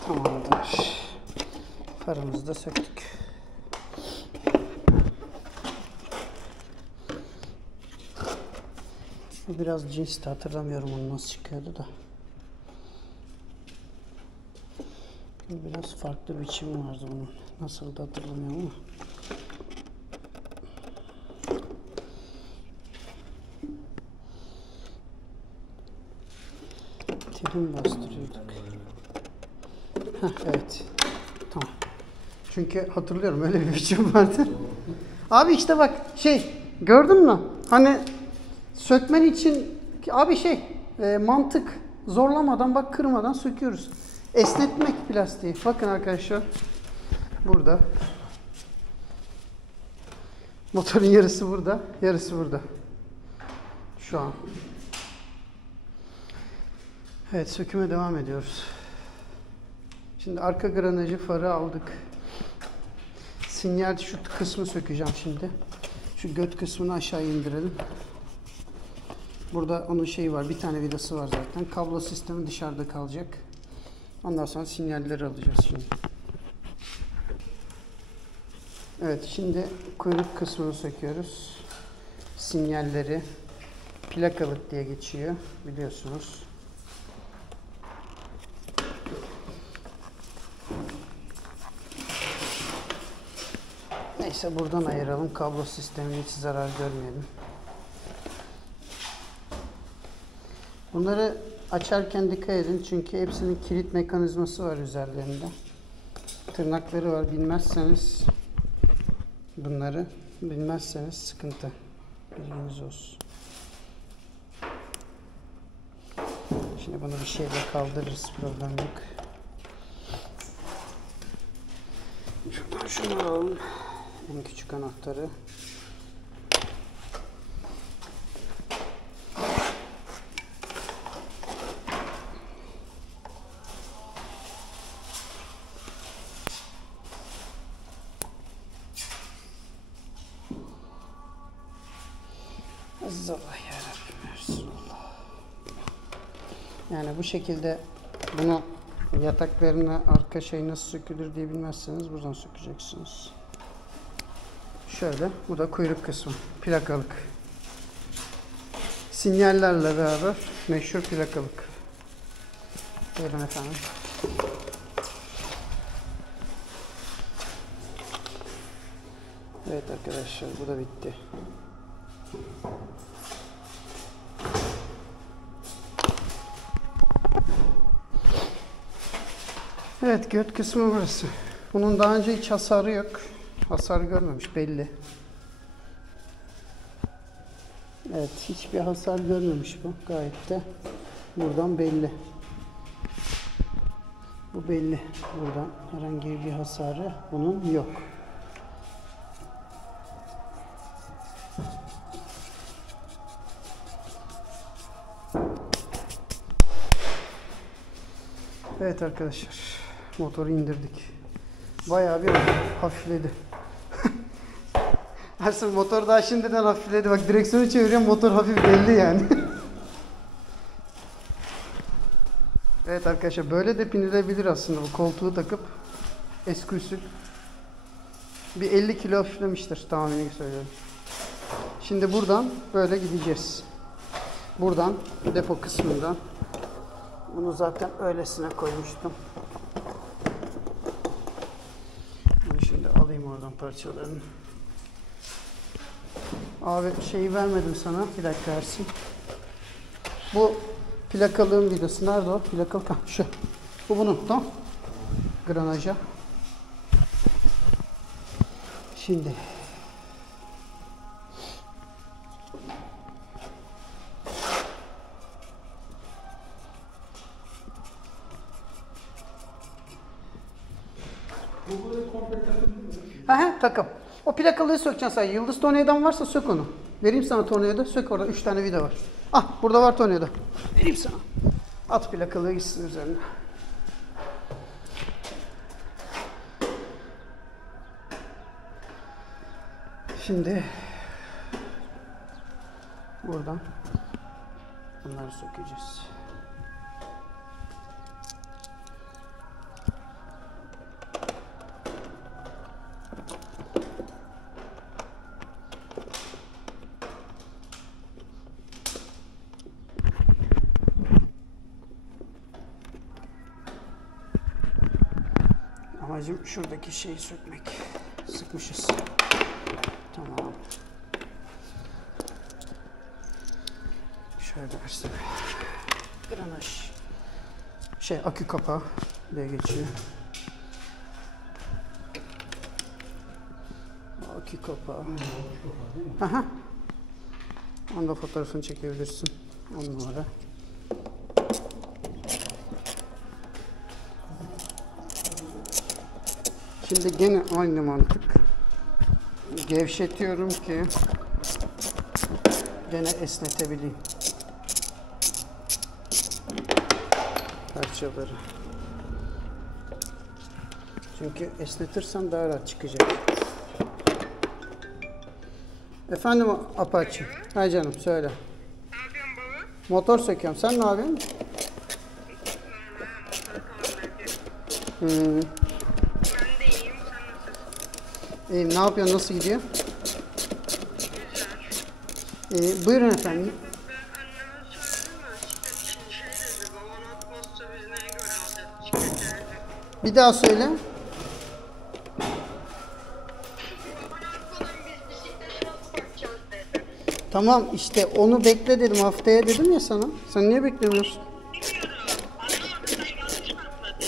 Tamamdır. Farımızı da söktük. Bu biraz cinsti, hatırlamıyorum onu nasıl çıkıyordu da. Biraz farklı bir biçimi vardı bunun. Nasıl da hatırlamıyorum ama. Telim bastırıyorduk. Heh, evet. Tamam. Çünkü hatırlıyorum öyle bir biçim vardı. Abi işte bak gördün mü? Hani sökmen için abi mantık zorlamadan bak kırmadan söküyoruz. Esnetmek plastiği. Bakın arkadaşlar. Burada. Motorun yarısı burada, yarısı burada. Şu an. Evet, söküme devam ediyoruz. Şimdi arka granajı, farı aldık. Sinyal şu kısmı sökeceğim şimdi. Şu göt kısmını aşağı indirelim. Burada onun var, bir tane vidası var zaten. Kablo sistemi dışarıda kalacak. Ondan sonra sinyalleri alacağız şimdi. Evet, şimdi kuyruk kısmını söküyoruz. Sinyalleri plakalık diye geçiyor, biliyorsunuz. Neyse buradan ayıralım. Kablo sistemine hiç zarar görmeyelim. Bunları açarken dikkat edin çünkü hepsinin kilit mekanizması var üzerlerinde. Tırnakları var. Bilmezseniz sıkıntı. Bilginiz olsun. Şimdi bunu bir şeyle kaldırırız. Problem yok. Şuradan şunu alalım. En küçük anahtarı. Allah yarabbim, Resulullah. Yani bu şekilde bunu yataklarına arka nasıl sökülür diye bilmezseniz buradan sökeceksiniz. Şöyle, bu da kuyruk kısmı. Plakalık. Sinyallerle beraber meşhur plakalık. Buyurun efendim. Evet arkadaşlar, bu da bitti. Evet, göt kısmı burası. Bunun daha önce hiç hasarı yok. Hasar görmemiş belli. Evet, hiçbir hasar görmemiş bu. Gayet de buradan belli. Bu belli. Buradan herhangi bir hasarı bunun yok. Evet arkadaşlar, motoru indirdik. Bayağı bir hafifledi. Ersin, motor daha şimdiden hafifledi. Bak, direksiyonu çeviriyorum, motor hafif belli yani. Evet arkadaşlar, böyle de binilebilir aslında, bu koltuğu takıp eski usul. Bir 50 kilo hafiflemiştir, tahmini söylüyorum. Şimdi buradan böyle gideceğiz. Buradan depo kısmından. Bunu zaten öylesine koymuştum. Bunu şimdi alayım oradan parçalarını. Abi vermedim sana. Bir dakika Ersin. Bu plakalığın vidası. Nerede o? Plakalık. Şu. Bu bunun. Tamam. Granaja. Şimdi. Takım. O plakalığı sökeceksin sen. Yıldız tornavidan varsa sök onu. Vereyim sana tornavida. Sök orada. 3 tane vida var. Ah, burada var tornavida. Vereyim sana. At plakalığı gitsin üzerine. Şimdi buradan bunları sökeceğiz. Amacım şuradaki şeyi sökmek. Sıkmışız. Tamam. Şöyle versene. Granaj. Akü kapağı. diye geçiyor. Akü kapağı. Aha. Onda fotoğrafını çekebilirsin. 10 numara. Şimdi gene aynı mantık. Gevşetiyorum ki gene esnetebileyim parçaları. Çünkü esnetirsem daha rahat çıkacak. Efendim Apache. Hay canım söyle. Ne yapıyorsun baba? Motor söküyorum. Sen ne yapıyorsun? Ben de iyiyim. Sen nasılsın? İyiyim. Ne yapıyorsun? Nasıl gidiyor? Buyurun efendim. Ben anneme söyledim de işte şey dedi. Baban atmazsa biz neye göre alacağız bisikletleri? Bir daha söyle. Baban atmadan biz bisiklete nasıl bakacağız dedi. Tamam işte onu bekle dedim. Haftaya dedim ya sana. Sen niye beklemiyorsun? Bilmiyorum. Anlamadım. Sen yanlış mı anladın?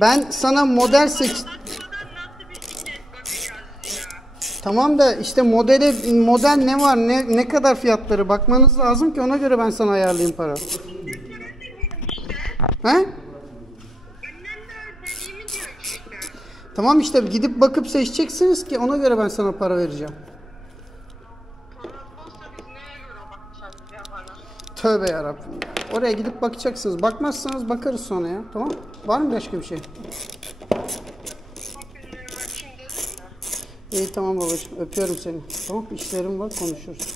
Ben sana model seç... Atmadan nasıl bisiklet bakacağız ya? Tamam da işte model ne var? Ne kadar fiyatları bakmanız lazım ki ona göre ben sana ayarlayayım para. He? Annem de dediğimi diyor işte. Tamam işte gidip bakıp seçeceksiniz ki ona göre ben sana para vereceğim. Para atmazsa biz neye göre bakacağız ya bana? Tövbe yarabbim. Oraya gidip bakacaksınız. Bakmazsanız bakarız sonra ya. Tamam? Var mı başka bir şey? Bakın bakayım dedim de. İyi tamam babacığım. Öpüyorum seni. Tamam işlerim var konuşuruz.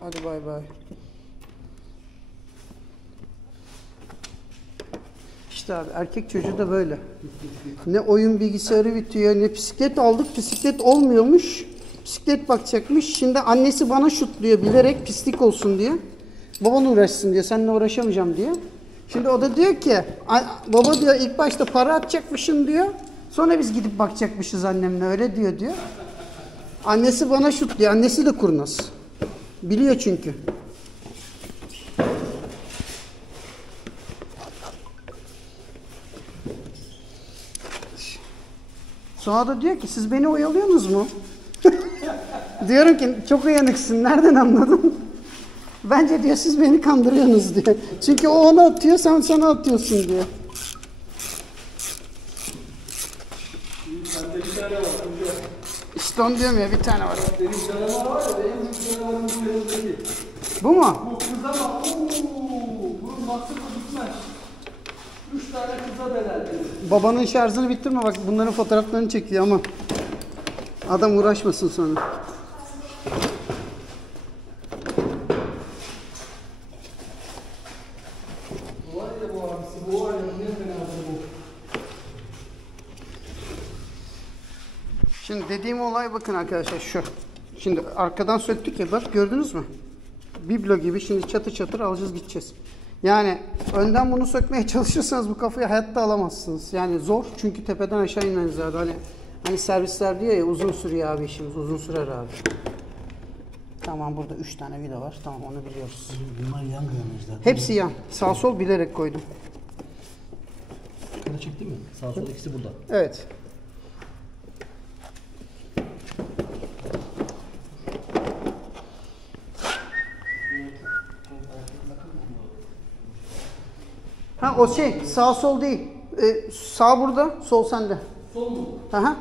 Hadi bay bay. İşte abi erkek çocuğu da böyle. Ne oyun bilgisayarı bitiyor ne bisiklet aldık bisiklet olmuyormuş. Bisiklet bakacakmış. Şimdi annesi bana şutluyor bilerek pislik olsun diye. Baban uğraşsın diye seninle uğraşamayacağım diye. Şimdi o da diyor ki baba diyor ilk başta para atacakmışsın diyor. Sonra biz gidip bakacakmışız annemle öyle diyor. Annesi bana şutluyor. Annesi de kurnaz. Biliyor çünkü. Sonra da diyor ki siz beni oyalıyorsunuz mu? Diyorum ki çok uyanıksın. Nereden anladın? Bence diyor siz beni kandırıyorsunuz diyor. Çünkü o ona atıyor sen sana atıyorsun diyor. Sende bir tane var. İşte onu diyorum ya bir tane var. Benim canavar var ya, benim canavarım bu yanındaki. Bu mu? Bu kız ama bunun maksimum gitmez. 3 tane kıza beler dedi. Babanın şarjını bitirme bak bunların fotoğraflarını çekiyor ama. Adam uğraşmasın sonra. Bu var ya bu abisi, bu var ya ne fenası bu. Şimdi dediğim olay bakın arkadaşlar şu. Şimdi arkadan söktük ya bak gördünüz mü? Biblo gibi şimdi çatır çatır alacağız gideceğiz. Yani önden bunu sökmeye çalışırsanız bu kafayı hayatta alamazsınız. Yani zor çünkü tepeden aşağı inmeniz lazım. Hani servisler diyor ya uzun sürüyor abi işimiz uzun sürer abi. Tamam burada 3 tane vida var. Tamam onu biliyoruz. Bunlar yan granajlar. Hepsi yan. Sağ sol bilerek koydum. Bunu çektin mi? Sağ sol ikisi burada. Evet. Ha o şey sağ sol değil. Sağ burada, sol sende. Sol mu? Aha.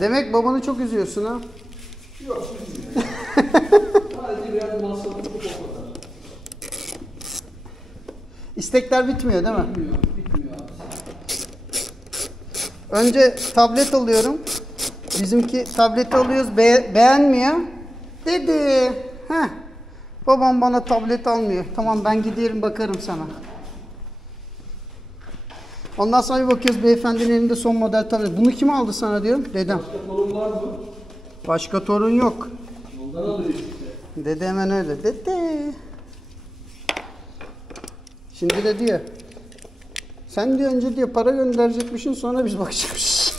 Demek babanı çok üzüyorsun ha. Yok, bilmiyorum. Sadece biraz masraflı bu kadar. İstekler bitmiyor değil mi? Bitmiyor abi. Önce tablet alıyorum. Bizimki tableti alıyoruz beğenmiyor. Dedi. Heh. Babam bana tablet almıyor. Tamam ben giderim bakarım sana. Ondan sonra bir bakıyoruz beyefendinin elinde son model tablet. Bunu kim aldı sana diyorum. Dedem. Başka torun var mı? Başka torun yok. Yoldan alıyor işte. Dede hemen öyle. Dede. Şimdi de diyor. Sen diyor önce diyor para gönderecekmişsin, sonra biz bakacakmışız.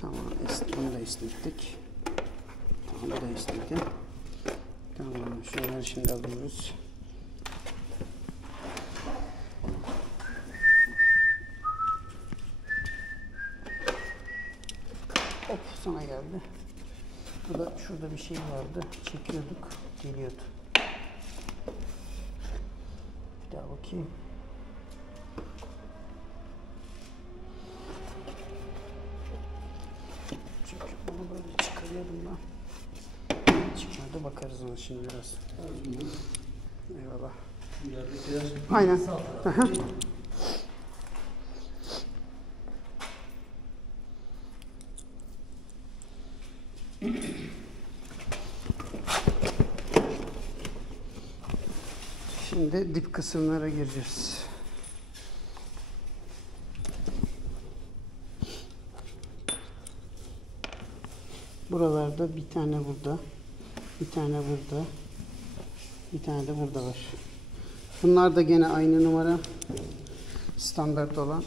Tamam, bunu da esnettik. Tamam, bu da esnedi. Tamam, şunları şimdi alıyoruz. Hop, sana geldi. Burada, şurada bir şey vardı. Çekiyorduk, geliyordu. Bir daha bakayım. Çünkü onu böyle çıkarıyordum ben. Çıkmadı, bakarız ona şimdi biraz. Eyvallah. Aynen. Aha. Şimdi dip kısımlara gireceğiz. Buralarda bir tane burada, bir tane burada, bir tane de burada var. Bunlar da gene aynı numara, standart olan.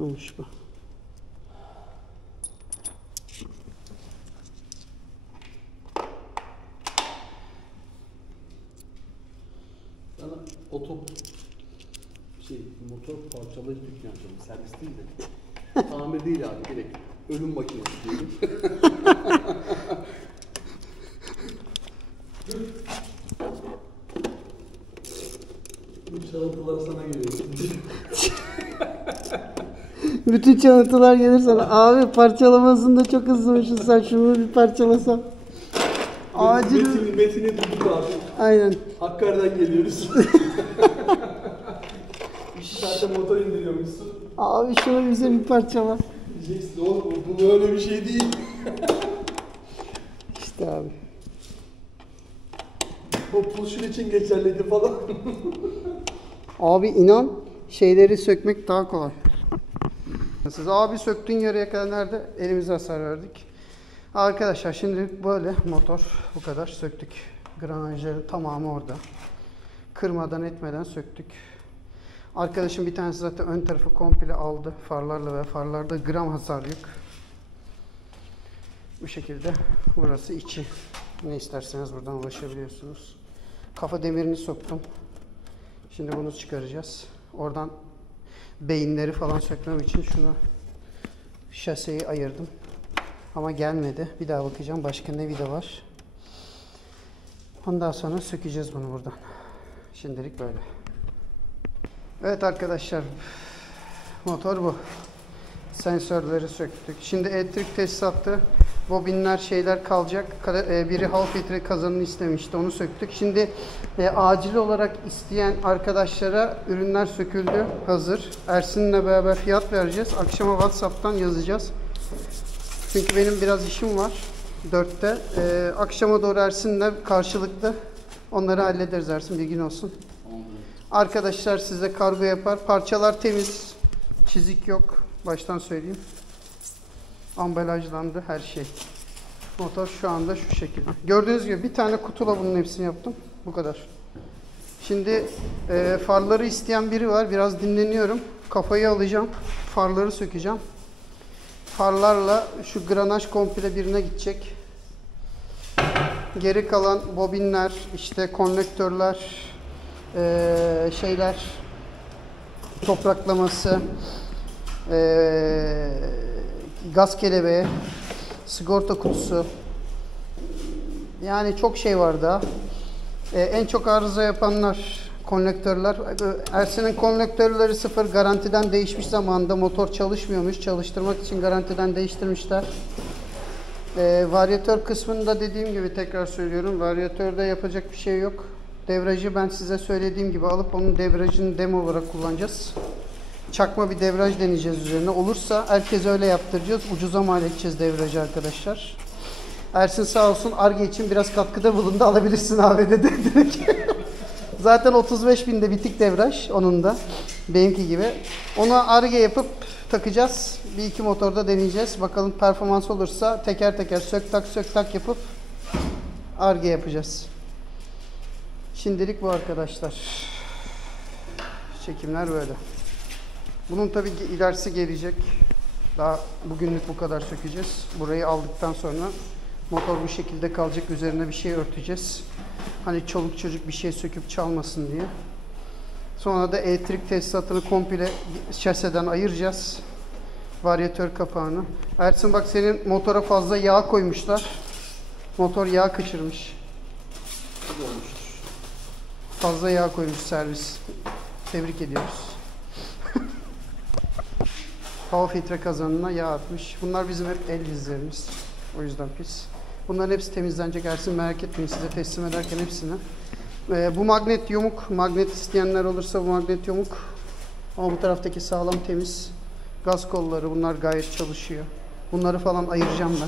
Olmuş bu. Sana motor parçalayıcı dükkan açalım. Servis değil de. Tamir değil abi, direkt. Ölüm makinesi diyelim. Bu çalıntılar sana geliyor. Bütün çalıntılar gelir sana. Abi parçalamasında çok hızlıymışsın sen, şunu bir parçalasan. Acil. Metini duyduk abi. Aynen. Hakkari'den geliyoruz. 2 saatte motor indiriyormuşsun. Abi şunu bize bir parçala. Diyeceksin oğlum, bu öyle bir şey değil. İşte abi. O pulşun için geçerliydi falan. Abi inan, şeyleri sökmek daha kolay. Siz abi söktüğün yarıya kadar nerede? Elimize hasar verdik. Arkadaşlar şimdi böyle motor bu kadar söktük. Granajların tamamı orada. Kırmadan etmeden söktük. Arkadaşım bir tanesi zaten ön tarafı komple aldı. Farlarla ve farlarda gram hasar yok. Bu şekilde burası içi. Ne isterseniz buradan ulaşabiliyorsunuz. Kafa demirini soktum. Şimdi bunu çıkaracağız. Oradan beyinleri falan sökmem için şunu, şaseyi ayırdım. Ama gelmedi. Bir daha bakacağım. Başka ne vida var. Ondan sonra sökeceğiz bunu buradan. Şimdilik böyle. Evet arkadaşlar. Motor bu. Sensörleri söktük. Şimdi elektrik tesisatı, bobinler, şeyler kalacak. Biri half litre kazanını istemişti. Onu söktük. Şimdi acil olarak isteyen arkadaşlara ürünler söküldü. Hazır. Ersin'le beraber fiyat vereceğiz. Akşama WhatsApp'tan yazacağız. Çünkü benim biraz işim var. 4'te. Akşama doğru Ersin'le karşılıklı onları hallederiz. Ersin, bilgin olsun. Arkadaşlar size kargo yapar. Parçalar temiz. Çizik yok. Baştan söyleyeyim. Ambalajlandı her şey. Motor şu anda şu şekilde. Gördüğünüz gibi bir tane kutuyla bunun hepsini yaptım. Bu kadar. Şimdi farları isteyen biri var. Biraz dinleniyorum. Kafayı alacağım. Farları sökeceğim. Farlarla şu granaj komple birine gidecek. Geri kalan bobinler, işte konnektörler, şeyler, topraklaması, gaz kelebeği, sigorta kutusu. Yani çok şey var daha. En çok arıza yapanlar konnektörler. Ersin'in konnektörleri sıfır, garantiden değişmiş zamanında, motor çalışmıyormuş. Çalıştırmak için garantiden değiştirmişler. Varyatör kısmında dediğim gibi tekrar söylüyorum. Varyatörde yapacak bir şey yok. Devrajı ben size söylediğim gibi alıp onun devrajını demo olarak kullanacağız. Çakma bir devraj deneyeceğiz üzerine. Olursa herkes öyle yaptıracağız. Ucuza mal edeceğiz devrajı arkadaşlar. Ersin sağ olsun Ar-Ge için biraz katkıda bulundu. Alabilirsin abi dedi direkt. Zaten 35.000'de bitik devraj onun da. Benimki gibi. Onu Ar-Ge yapıp takacağız. Bir iki motorda deneyeceğiz. Bakalım performans olursa teker teker sök tak yapıp Ar-Ge yapacağız. Şimdilik bu arkadaşlar. Çekimler böyle. Bunun tabii ki ilerisi gelecek. Daha bugünlük bu kadar sökeceğiz. Burayı aldıktan sonra motor bu şekilde kalacak. Üzerine bir şey örteceğiz. Hani çoluk çocuk bir şey söküp çalmasın diye. Sonra da elektrik tesisatını komple şaseden ayıracağız. Varyatör kapağını. Ersin bak senin motora fazla yağ koymuşlar. Motor yağ kaçırmış. Fazla yağ koymuş servis. Tebrik ediyoruz. Hava filtre kazanına yağ atmış. Bunlar bizim hep el izlerimiz. O yüzden pis. Bunların hepsi temizlenecek. Ersin merak etmeyin, size teslim ederken hepsini. Bu magnet yumuk. Magnet isteyenler olursa bu magnet yumuk. Ama bu taraftaki sağlam temiz. Gaz kolları bunlar gayet çalışıyor. Bunları falan ayıracağım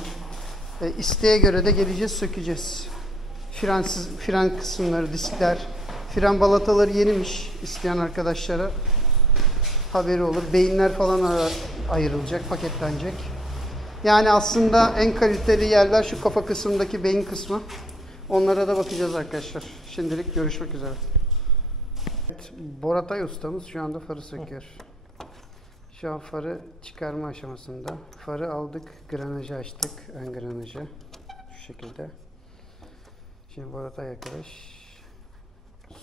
ben. İsteğe göre de geleceğiz, sökeceğiz. Fren kısımları, diskler. Fren balataları yenimiş isteyen arkadaşlara haberi olur. Beyinler falan ayrılacak, paketlenecek. Yani aslında en kaliteli yerler şu kafa kısmındaki beyin kısmı. Onlara da bakacağız arkadaşlar. Şimdilik görüşmek üzere. Evet, Boratay ustamız şu anda farı söküyor. Şu an farı çıkarma aşamasında. Farı aldık, granajı açtık, ön granajı. Şu şekilde. Şimdi Boratay arkadaş.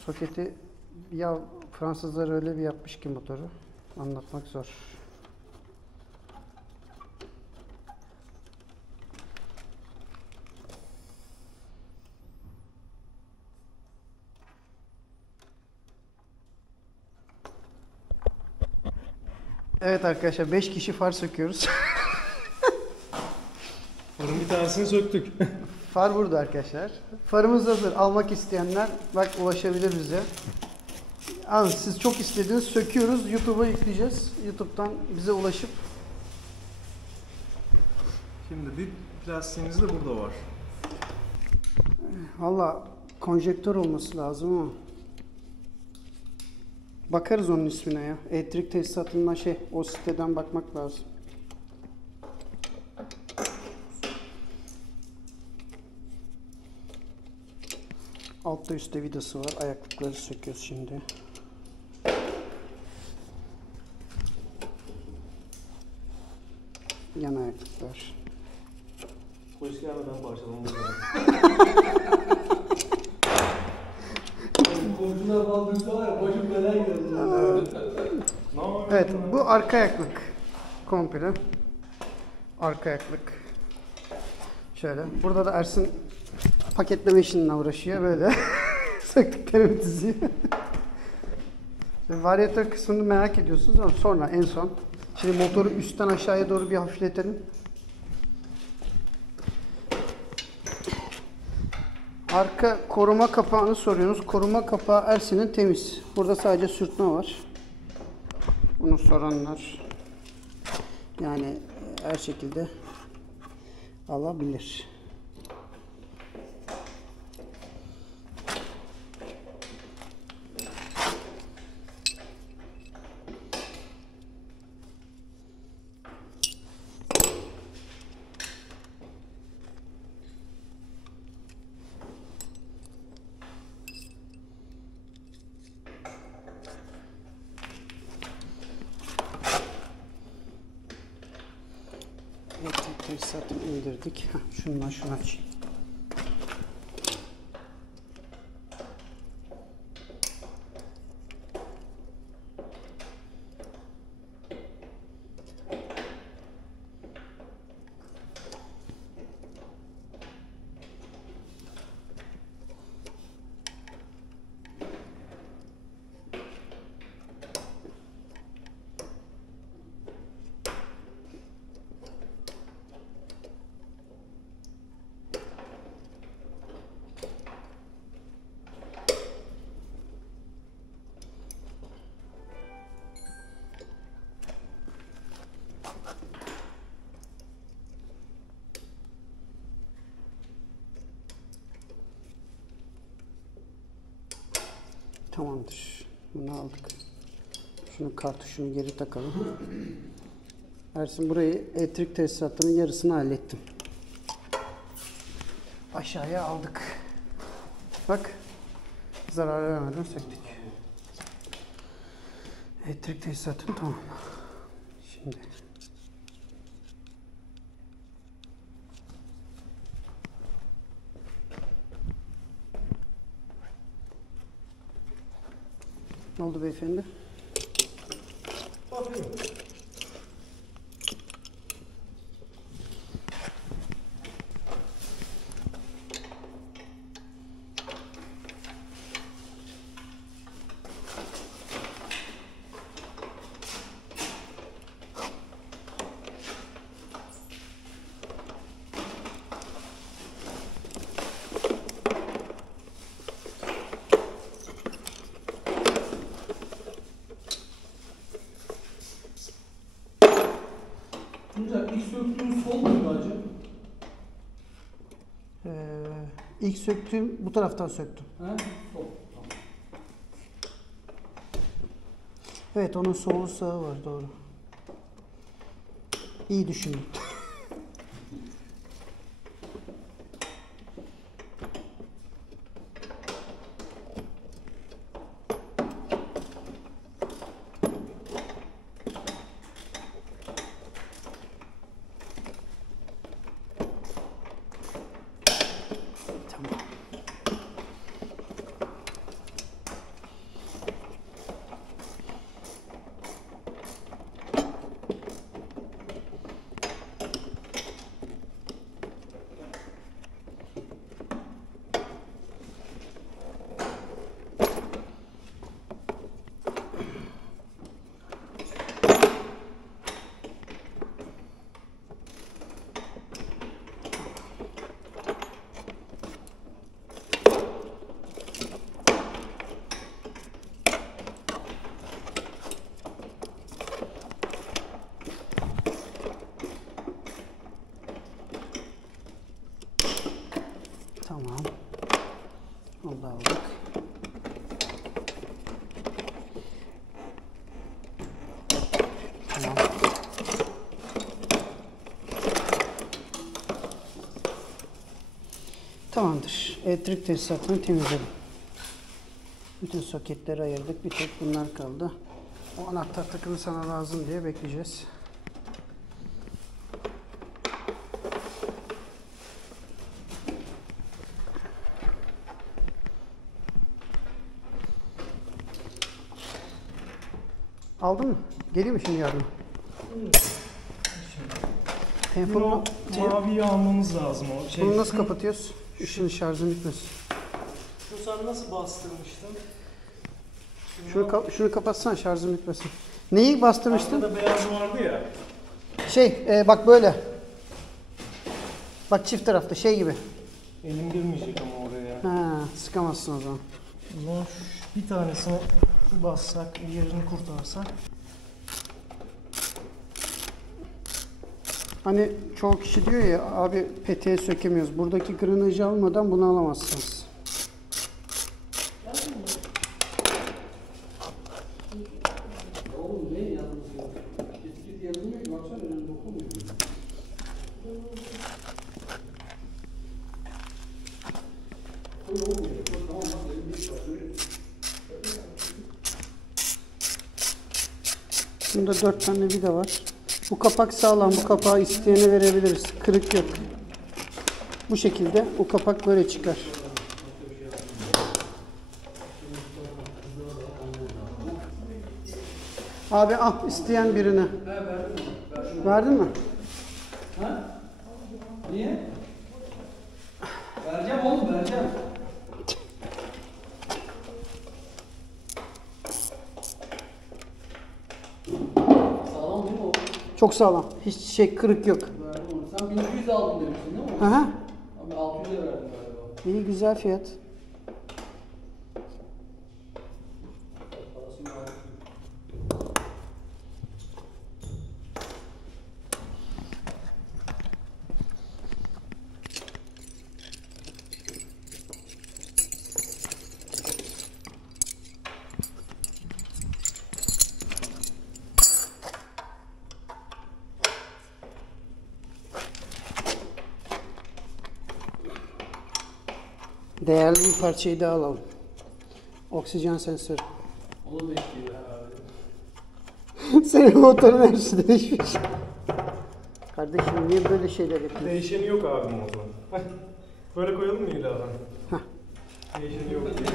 Soketi, ya Fransızlar öyle bir yapmış ki motoru. Anlatmak zor. Evet arkadaşlar 5 kişi far söküyoruz. Farın bir tanesini söktük. Far burada arkadaşlar. Farımız hazır. Almak isteyenler bak ulaşabilir bize. Alın, siz çok istediğiniz söküyoruz. YouTube'a yükleyeceğiz. YouTube'dan bize ulaşıp. Şimdi bir plastiğimiz de burada var. Valla konjektör olması lazım ama. Bakarız onun ismine ya. Elektrik tesisatından o siteden bakmak lazım. Altta üstte vidası var. Ayaklıkları söküyoruz şimdi. Yan ayaklıklar. Polis gelmeden parçalamamız lazım. Komşular falan duysa var ya başım belaya geldi. Evet, bu arka ayaklık. Komple. Arka ayaklık. Şöyle. Burada da Ersin paketleme işinle uğraşıyor böyle. Söktüklerimi diziyor. Varyatör kısmını merak ediyorsunuz ama sonra en son. Şimdi motoru üstten aşağıya doğru bir hafifletelim. Arka koruma kapağını soruyorsunuz. Koruma kapağı Ersin'in temiz. Burada sadece sürtme var. Bunu soranlar yani her şekilde alabilir. Elektrik tesisatını indirdik. Şundan şunu açayım. Tamamdır. Bunu aldık. Şunun kartuşunu geri takalım. Ersin, burayı elektrik tesisatının yarısını hallettim. Aşağıya aldık. Bak. Zarar vermeden söktük. Elektrik tesisatım tamam. Şimdi. Ne oldu beyefendi? Tuncay ilk söktüğün sol muydu hacı? İlk söktüğüm bu taraftan söktüm. He? Sol. Tamam. Evet, onun solu sağı var, doğru. İyi düşündüm. Tamam. Tamam. Onu da aldık. Tamam. Tamamdır. Elektrik tesisatını temizledim. Bütün soketleri ayırdık. Bir tek bunlar kaldı. O anahtar takımı sana lazım diye bekleyeceğiz. Aldın mı? Geliyor mu şimdi yardım? Telefonu Maviyi almamız lazım o şey. bunu nasıl kapatıyoruz? Işığın şarjı bitmesin. Şu sen nasıl bastırmıştın? Şunu kapatsan şarjın bitmesin. Neyi bastırmıştın? Arkada beyaz vardı ya. Bak böyle. Bak çift tarafta şey gibi. Elim girmeyecek ama oraya. Ha, sıkamazsın o zaman. O zaman bir tanesini bassak, yerini kurtarsak. Hani çoğu kişi diyor ya, abi peteği sökemiyoruz. Buradaki granajı almadan bunu alamazsınız. Oğlum ne yalnız ya? Etiket yazılmıyor ki, baksana önüne dokunmuyor. Bunda 4 tane vida var. Bu kapak sağlam. Bu kapağı isteyene verebiliriz. Kırık yok. Bu şekilde o kapak böyle çıkar. Abi al, isteyen birine. Verdin mi? Ha? Niye? Vereceğim oğlum, vereceğim. Sağlam değil mi o? Çok sağlam. Hiç şey kırık yok. Verdim onu. Sen 1200 aldın demiştin değil mi? Aha. Abi 600'e verdim galiba. İyi, güzel fiyat. Parasını verdim. değerli bir parçayı daha alalım. Oksijen sensörü. Onu bekliyor herhalde. Senin motorun hepsi değişmiş. Kardeşim niye böyle şeyler yapıyorsun? Değişeni yok abi motorun. Böyle koyalım mı iladan? Hah. Değişeni yok diye.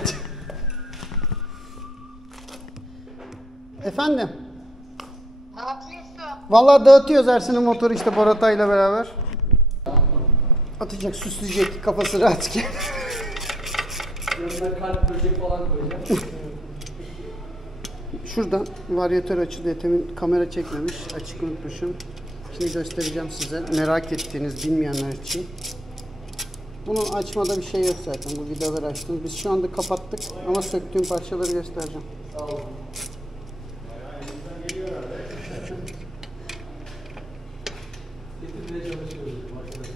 Efendim? Ne yapıyorsun? Vallahi dağıtıyoruz Ersin'in motoru işte Boratay'la beraber. Atacak, süsleyecek, kafası rahat. Yanına kalp böcek falan koyacağım. Şuradan varyatör açılıyor. Temin kamera çekmemiş. Açık unutmuşum. Şimdi göstereceğim size. Merak ettiğiniz, bilmeyenler için. Bunun açmada bir şey yok zaten. Bu vidaları açtım. Biz şu anda kapattık ama söktüğüm parçaları göstereceğim. Sağ olun. Getirmeye çalışıyoruz arkadaşlar.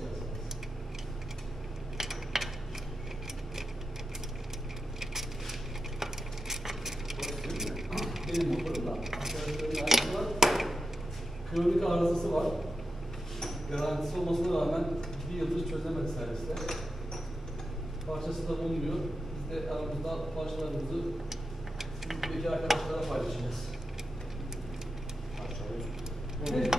Benim motorum da. Arkadaşların aynısı var. Kronik arızası var. Garantisi olmasına rağmen bir yıldır çözemedi serviste. Parçası da bulunmuyor. Biz de aramızda parçalarımızı sizdeki arkadaşlara paylaşacağız. Evet.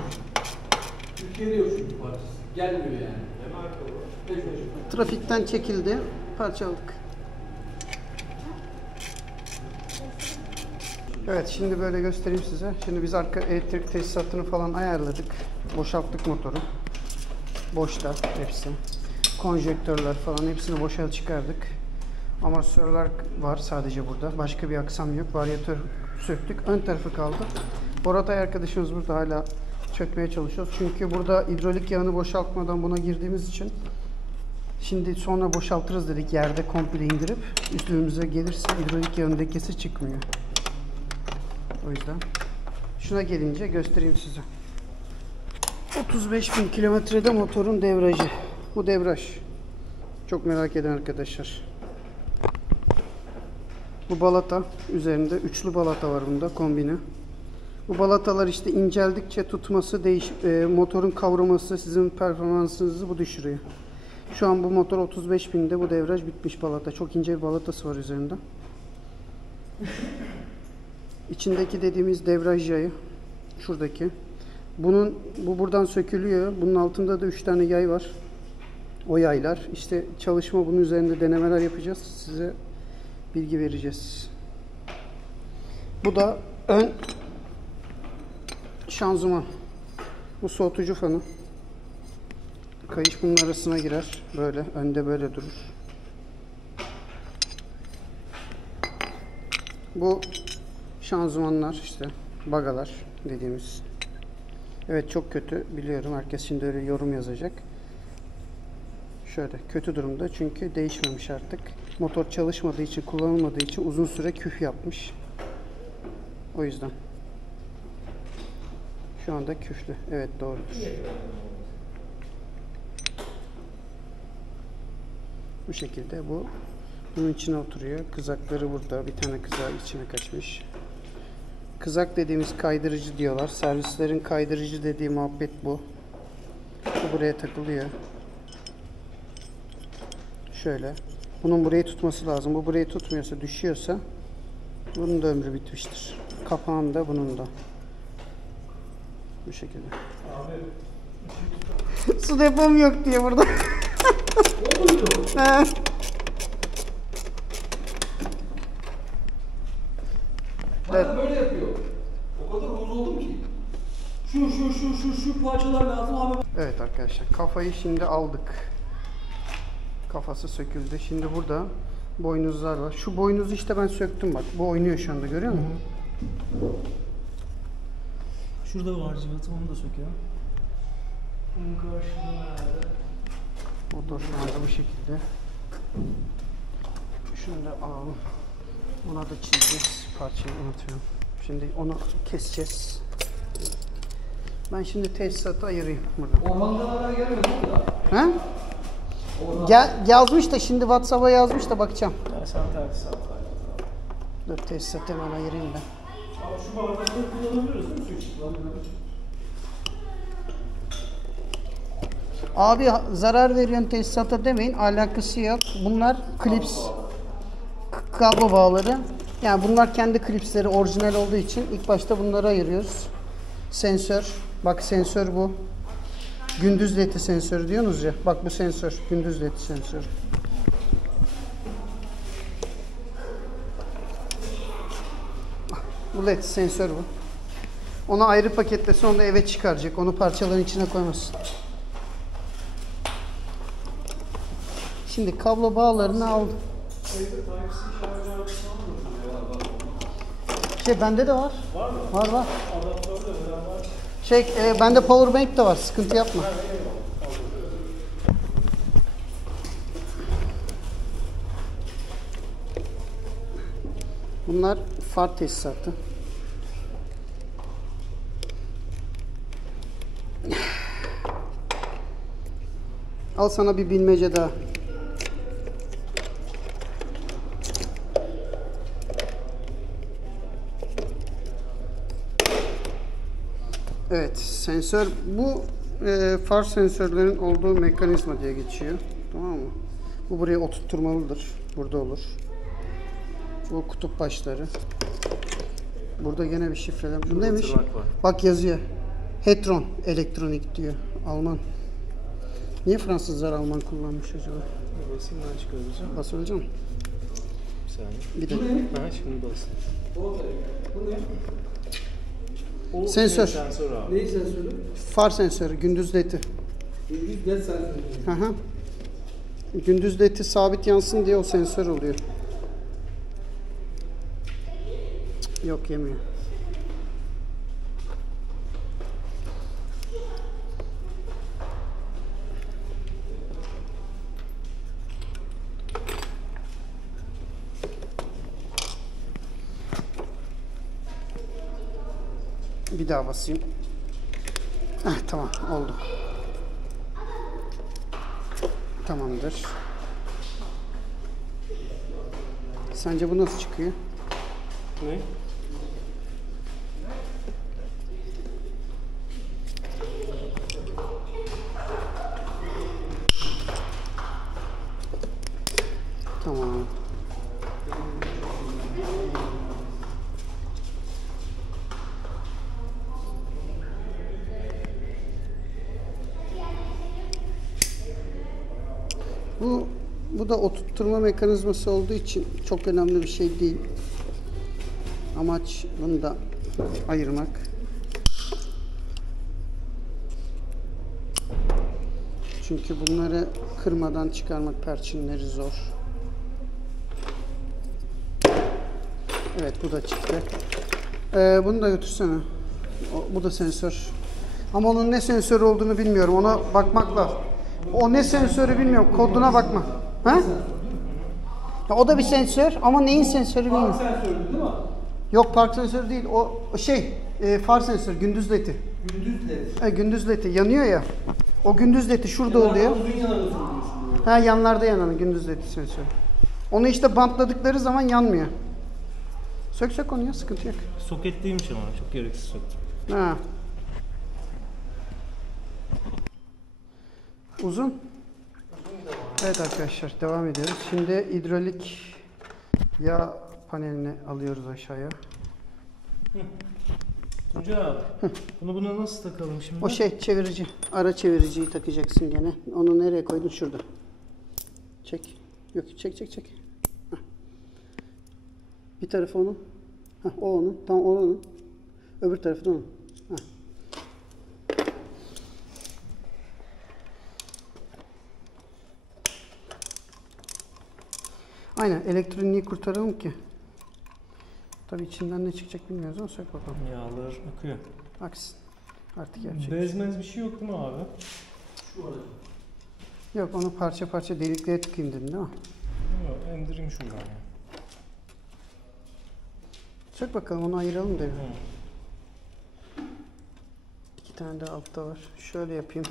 Türkiye'de yok çünkü parçası. Gelmiyor yani. Ne marka bu? Trafikten çekildi. Parçalık. Evet, şimdi böyle göstereyim size. Şimdi biz arka elektrik tesisatını falan ayarladık. Boşalttık motoru. Boşta hepsi. Konjektörler falan hepsini boşa çıkardık. Amortisörler var sadece burada. Başka bir aksam yok. Varyatör söktük. Ön tarafı kaldı. Boratay arkadaşımız burada hala çökmeye çalışıyoruz. Çünkü burada hidrolik yağını boşaltmadan buna girdiğimiz için şimdi sonra boşaltırız dedik yerde komple indirip üstümüze gelirse hidrolik yağının lekesi çıkmıyor. O yüzden şuna gelince göstereyim size. 35.000 kilometrede motorun devrajı. Bu devraj. Çok merak eden arkadaşlar. Bu balata üzerinde üçlü balata var bunda kombine. Bu balatalar işte inceldikçe tutması motorun kavraması sizin performansınızı bu düşürüyor. Şu an bu motor 35.000'de bu devraj bitmiş balata. Çok ince bir balatası var üzerinde. İçindeki dediğimiz devraj yayı şuradaki. Bu buradan sökülüyor. Bunun altında da 3 tane yay var. O yaylar. İşte çalışma bunun üzerinde denemeler yapacağız. Size bilgi vereceğiz. Bu da ön şanzıman. Bu soğutucu fanı. Kayış bunun arasına girer. Böyle. Önde böyle durur. Bu şanzımanlar işte. Bagalar dediğimiz. Evet çok kötü biliyorum. Herkes şimdi öyle yorum yazacak. Şöyle kötü durumda çünkü değişmemiş artık. Motor çalışmadığı için, kullanılmadığı için uzun süre küf yapmış. O yüzden. Şu anda küflü. Evet doğrudur. Bu şekilde bu. Bunun içine oturuyor. Kızakları burada. Bir tane kızak içine kaçmış. Kızak dediğimiz kaydırıcı diyorlar. Servislerin kaydırıcı dediği muhabbet bu. Bu buraya takılıyor. Şöyle. Bunun burayı tutması lazım. Bu burayı tutmuyorsa, düşüyorsa bunun da ömrü bitmiştir. Kapağın da bunun da. Bu şekilde. Su depom yok diye burada. Bana böyle yapıyor. O kadar huzur oldum ki. Şu parçalar lazım abi. Evet arkadaşlar kafayı şimdi aldık. Kafası söküldü. Şimdi burada boynuzlar var. Şu boynuzu işte ben söktüm bak. Bu oynuyor şu anda görüyor musun? Şurada var cıvatı, onu da söküyor. Bunun karşılığında nerede? Motor şu anda bu şekilde. Şunu da alalım. Ona da çizeceğiz. Parçayı unutuyorum. Şimdi onu keseceğiz. Ben şimdi tesisatı ayırayım burada. Orhan'dan haber gelmedi mi daha? He? Yazmış da şimdi WhatsApp'a yazmış da bakacağım. Ya sen tersi al. Dur tesisatı hemen ayırayım ben. Abi şu bardakları kullanabiliyoruz değil mi? Su için. Abi zarar veriyorsun tesisata demeyin. Alakası yok. Bunlar klips kablo bağları. Yani bunlar kendi klipsleri orijinal olduğu için ilk başta bunları ayırıyoruz. Sensör. Bak sensör bu. Gündüz ledi sensörü diyorsunuz ya. Bak bu sensör. Gündüz ledi sensörü. Bu led sensör bu. Onu ayrı paketlese onu da eve çıkaracak. Onu parçaların içine koymasın. Şimdi kablo bağlarını aldım. Bende de var. Var mı? Var. Bende power bank de var. Sıkıntı yapma. Bunlar far tesisatı. Al sana bir bilmece daha. Evet, sensör bu far sensörlerin olduğu mekanizma diye geçiyor. Tamam mı? Bu buraya oturtturmalıdır. Burada olur. Bu kutup başları. Burada gene bir şifreleme. Bu neymiş? Bak yazıyor. Hetron elektronik diyor. Alman. Niye Fransızlar Alman kullanmış acaba? Basayım ben çıkaracağım. Bas hocam. Bir saniye. Bir de. Ha şimdi bas. Bu ne? O Sensör. Sensör abi. Neyi sensörü? Far sensörü, gündüz ledi. Gündüz led sensörü. Hı hı. Gündüz ledi sabit yansın diye o sensör oluyor. Cık, yok yemiyor. Bir daha basayım. Tamam oldu. Tamamdır. Sence bu nasıl çıkıyor? Ne? Tamam. Bu da oturtturma mekanizması olduğu için çok önemli bir şey değil. Amaç bunu da ayırmak. Çünkü bunları kırmadan çıkarmak perçinleri zor. Evet bu da çıktı. Bunu da götürsene. Bu da sensör. Ama onun ne sensör olduğunu bilmiyorum. Ona bakmak lazım. O ne sensörü bilmiyorum. Koduna bakma. Ha? Ya o da bir sensör ama neyin sensörü bilmiyorum. Park sensörü değil mi? Yok park sensörü değil. O far sensör. Gündüz ledi. Gündüz led. Gündüz ledi. Yanıyor ya. O gündüz ledi şurada oluyor. Uzun yanarda söylüyorsun. Ha yanlarda yanan gündüz ledi sensörü. Onu işte bantladıkları zaman yanmıyor. Sök onu ya sıkıntı yok. Soketliymiş ama çok gereksiz söktüm. Ha. Uzun. Evet arkadaşlar devam ediyoruz. Şimdi hidrolik yağ panelini alıyoruz aşağıya. Hoca abi. Bunu buna nasıl takalım şimdi? O çevirici. Ara çeviriciyi takacaksın gene. Onu nereye koydun? Şurada. Çek. Yok çek. Heh. Bir tarafı onun. O onun. Tam o onun. Öbür tarafı da onun. Heh. Aynen elektroniği kurtaralım ki. Tabii içinden ne çıkacak bilmiyoruz ama sök bakalım. Yağlar akıyor. Aksın. Artık yapacak. Bezmez bir şey yok değil mi abi? Şu arada. Yok onu parça parça deliklere tıkayım dedin değil mi? Yok, indireyim şuradan ya. Sök bakalım onu ayıralım da. İki tane de altta var. Şöyle yapayım.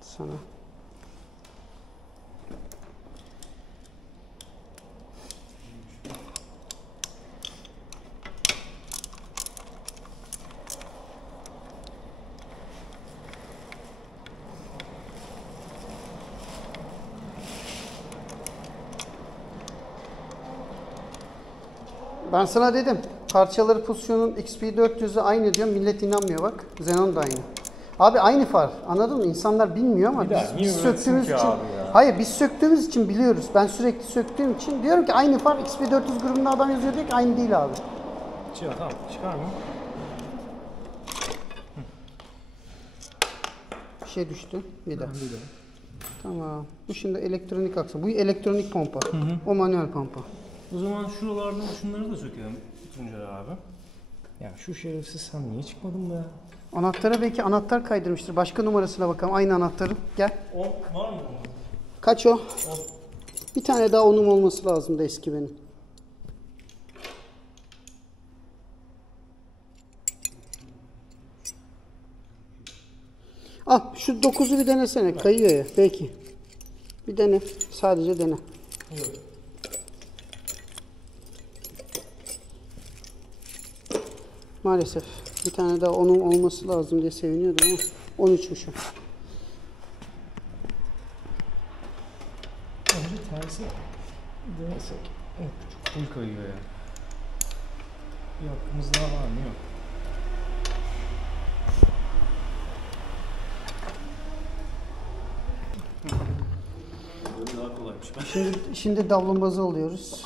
Sana. Ben sana dedim. Parçaları pozisyonun XP400'ü aynı diyorum. Millet inanmıyor bak. Xenon da aynı. Abi aynı far. Anladın mı? İnsanlar bilmiyor ama biz söktüğümüz için. Hayır biz söktüğümüz için biliyoruz. Ben sürekli söktüğüm için diyorum ki aynı far XP400 grubunda adam yazıyor diyor ki aynı değil abi. Tamam çıkar mı? Bir şey düştü. Bir daha. Tamam. Bu şimdi elektronik aksa. Bu elektronik pompa. O manuel pompa. O zaman şuralardan şunları da sökelim Tuncay abi. Ya şu şerefsiz sen niye çıkmadın be? Anahtara belki anahtar kaydırmıştır. Başka numarasına bakalım. Aynı anahtarın. Gel. O var mı? Kaç o? Bir tane daha onum olması lazımdı eski benim. Al şu 9'u bir denesene. Kayıyor ya. Belki. Bir dene. Sadece dene. Yok. Maalesef. Bir tane daha onum olması lazım diye seviniyordum ama 13'müş o. Önce tersi denesek. Yok çok full kayıyor ya. Bir hakkımız daha var mı? Yok. Böyle daha kolaymış. Şimdi davlumbazı alıyoruz.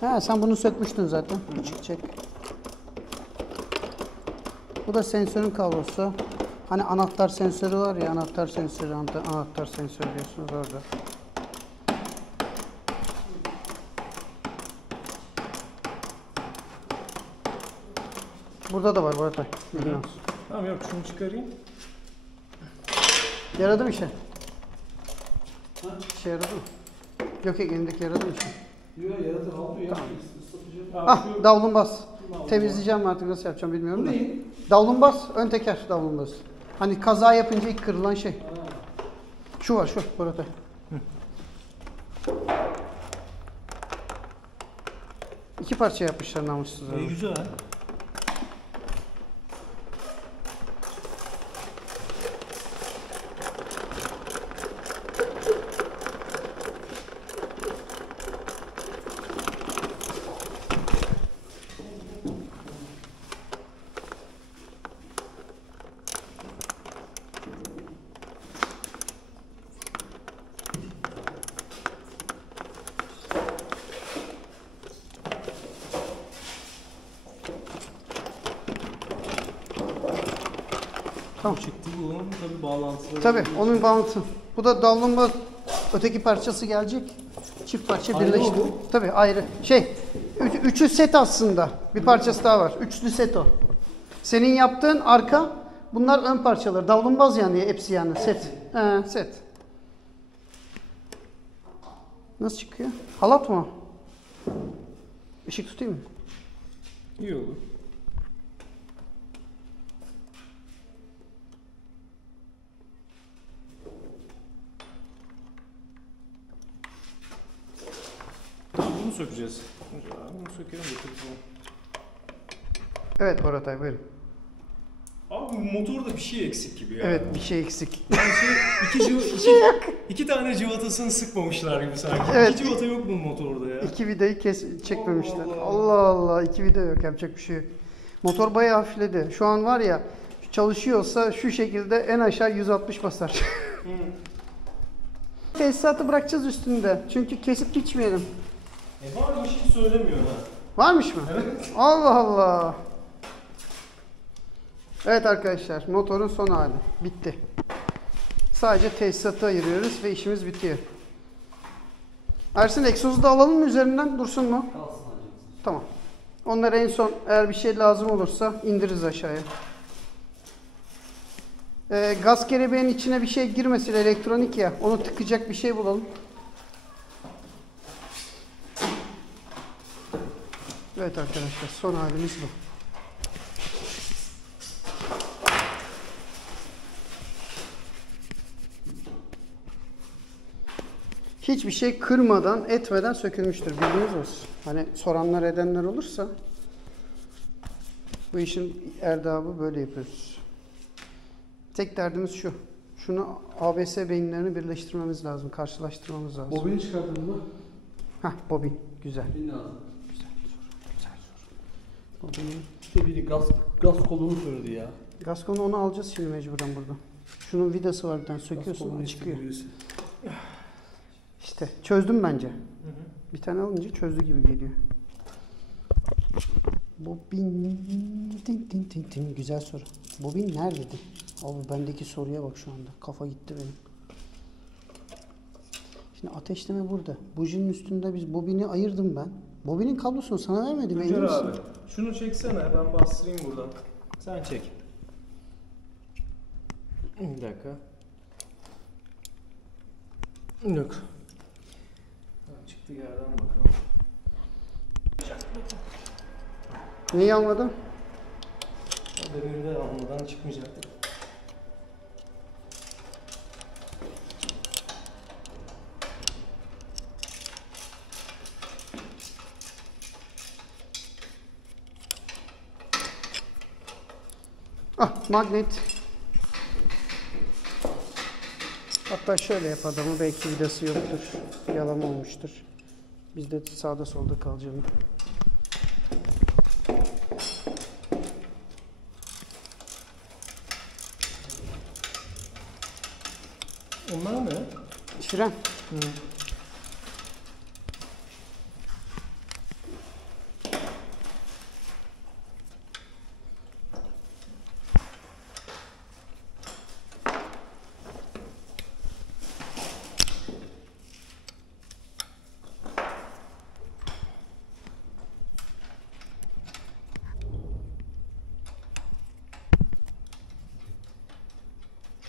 Ha sen bunu sökmüştün zaten. Bu çıkacak. Bu da sensörün kablosu. Hani anahtar sensörü var ya, anahtar sensörü diyorsunuz orada. Burada da var burada. Tamam yok şunu çıkarayım. Yaradı mı işe? İşe yaradı mı? Yok elindeki yaradı mı işe? Yok yaratır alıyor ya. Islatacağım. Ah davlumbaz. Temizleyeceğim artık nasıl yapacağım bilmiyorum da. Davlumbaz, ön teker davlumbaz. Hani kaza yapınca ilk kırılan şey. Şu var şu burada. İki parça yapmışlar namussuz abi. Güzel. Tamam. Çıktı bu onun tabii bağlantıları. Tabii onun bağlantısı. Bu da davlumbaz. Öteki parçası gelecek. Çift parça Ayrı birleşti. mı bu? Tabii ayrı. Üçü set aslında. Bir parçası daha var. Üçlü set o. Senin yaptığın arka, bunlar ön parçaları. Davlumbaz yani hepsi yani set. Set. Nasıl çıkıyor? Halat mı? Işık tutayım mı? İyi olur. Bunu sökeceğiz. Bunu sökelim bakalım. Evet Boratay buyurun. Abi bu motorda bir şey eksik gibi ya. Evet bir şey eksik. Yani iki tane cıvatasını sıkmamışlar gibi sanki. Evet. İki cıvata yok mu motorda ya? İki vidayı çekmemişler. Allah Allah Allah iki vida yok yapacak bir şey yok. Motor bayağı hafifledi. Şu an var ya çalışıyorsa şu şekilde en aşağı 160 basar. Tesisatı bırakacağız üstünde. Çünkü kesip geçmeyelim. Varmış hiç söylemiyor ha. Varmış mı? Evet. Allah Allah. Evet arkadaşlar motorun son hali. Bitti. Sadece tesisatı ayırıyoruz ve işimiz bitiyor. Ersin egzozu da alalım mı üzerinden dursun mu? Kalsın hacı. Tamam. Onları en son eğer bir şey lazım olursa indiririz aşağıya. Gaz kelebeğinin içine bir şey girmesin elektronik ya. Onu tıkacak bir şey bulalım. Evet arkadaşlar son halimiz bu. Hiçbir şey kırmadan, etmeden sökülmüştür. Bilginiz olsun. Hani soranlar edenler olursa bu işin erdabı böyle yapıyoruz. Tek derdimiz şu. Şunu ABS beyinlerini birleştirmemiz lazım. Karşılaştırmamız lazım. Bobini çıkarttın mı? Hah, bobin. Güzel. Bin lazım. Güzel soru. Bobinin. İşte biri gaz kolunu söyledi ya. Gaz konu onu alacağız şimdi mecburen burada. Şunun vidası var bir tane Gaz söküyorsun kolunu çıkıyor. birisi. İşte çözdüm bence. Hı hı. Bir tane alınca çözdü gibi geliyor. Bobin. Tin tin tin tin. Güzel soru. Bobin neredeydi? Abi bendeki soruya bak şu anda. Kafa gitti benim. Şimdi ateşleme burada. Bujinin üstünde biz bobini ayırdım ben. Bobinin kablosunu sana vermedim. Tuncer emin misin? abi. Şunu çeksene, ben bastırayım buradan. Sen çek. Bir dakika. Yok. Çıktı yerden bakalım. Neyi almadın? O demirde almadan çıkmayacaktı. Ah, magnet. Hatta şöyle yap adamı, belki vidası yoktur. Yalama olmuştur. Biz de sağda solda kalacağım. Onlar ne? Şiren. Hı.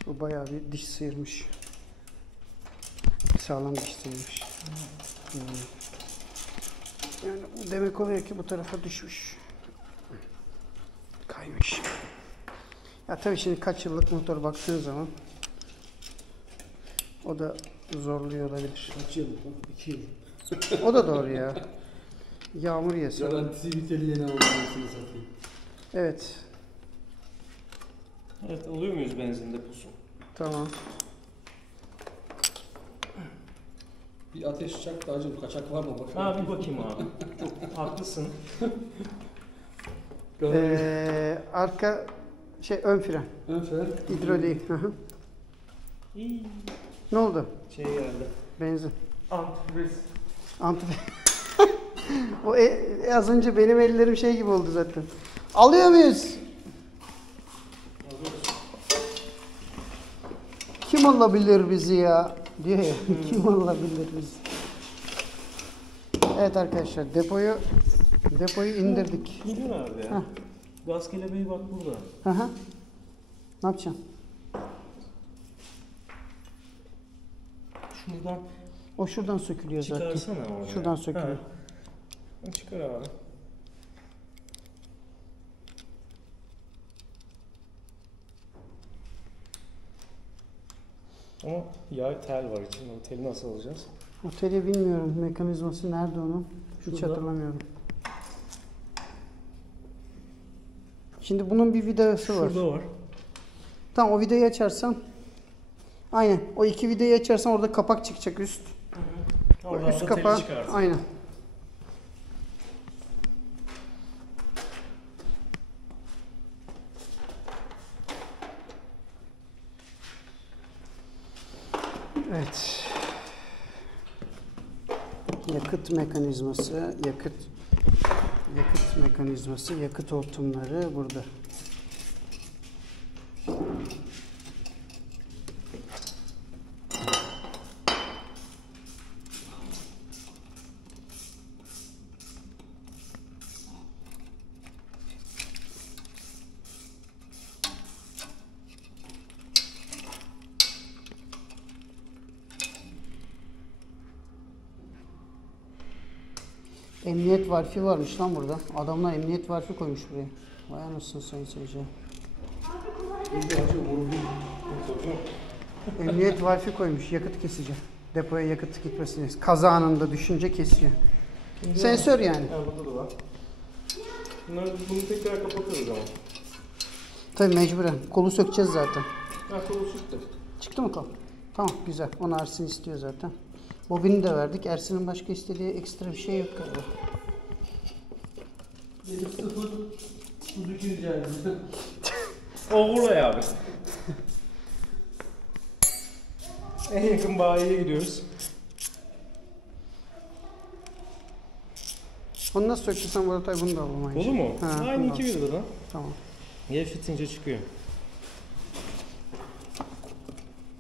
Bu bayağı bir diş sıyırmış. Sağlam diş sıyırmış. Yani bu demek oluyor ki bu tarafa düşmüş. Kaymış. Ya tabii şimdi kaç yıllık motor baktığın zaman o da zorluyor olabilir. Kaç yıl? 2 yıl. O da doğru ya. Yağmur yesin. Garantisi biteli yeni aldım anasını satayım. Evet. Evet, alıyor muyuz benzin deposu? Tamam. Bir ateş çak da acım, kaçak var mı bakalım. Ha, bir bakayım abi. Çok haklısın. Arka ön fren. Ön fren. Hidrolik. Hı hı. İyi. Ne oldu? Şey geldi. Benzin. Antifriz. O az önce benim ellerim şey gibi oldu zaten. Alıyor muyuz? Alıyoruz. Kim alabilir bizi ya? Diyor ya. Kim alabilir bizi? Evet arkadaşlar, depoyu indirdik. Geliyor abi ya. Heh. Gaz kelebeği bak burada. Hı hı. Ne yapacaksın? Şuradan O şuradan sökülüyor zaten. çıkarsana oraya. Şuradan sökülüyor. Ha. Çıkar abi. Ama yağ tel var içinde. O teli nasıl alacağız? Oteli bilmiyorum. Mekanizması nerede onun? Hiç Şurada. hatırlamıyorum. Şimdi bunun bir vidası var. Şurada var. Tamam, o vidayı açarsan. Aynen. O iki vidayı açarsan orada kapak çıkacak üst. Oradan Üst da kapağı. teli çıkartın. Aynen. Evet. Yakıt mekanizması, yakıt mekanizması, yakıt hortumları burada. Emniyet valfi varmış lan burada. Adamlar emniyet valfi koymuş buraya. Vay anasını sayın seyirciler. Emniyet valfi koymuş, yakıt kesici. Depoya yakıt gitmesini. Kaza anında düşünce kesiyor. Sensör yani. Ha, burada da var. Bunu tekrar kapatırız ama. Tabii mecburen. Kolu sökeceğiz zaten. Ha, kolu süttü. Çıktı mı kol? Tamam güzel. Onu Ersin istiyor zaten. Bobini de verdik. Ersin'in başka istediği ekstra bir şey yok galiba. 7-0 Suzuki rica ediyorum. Overlay abi. En yakın bayiye gidiyoruz. Onu nasıl söktüysen Murat Ay bunu da alalım aynı. Olur mu? Ha, Aynı bunu da iki vidadan. Tamam. Gevşetince çıkıyor.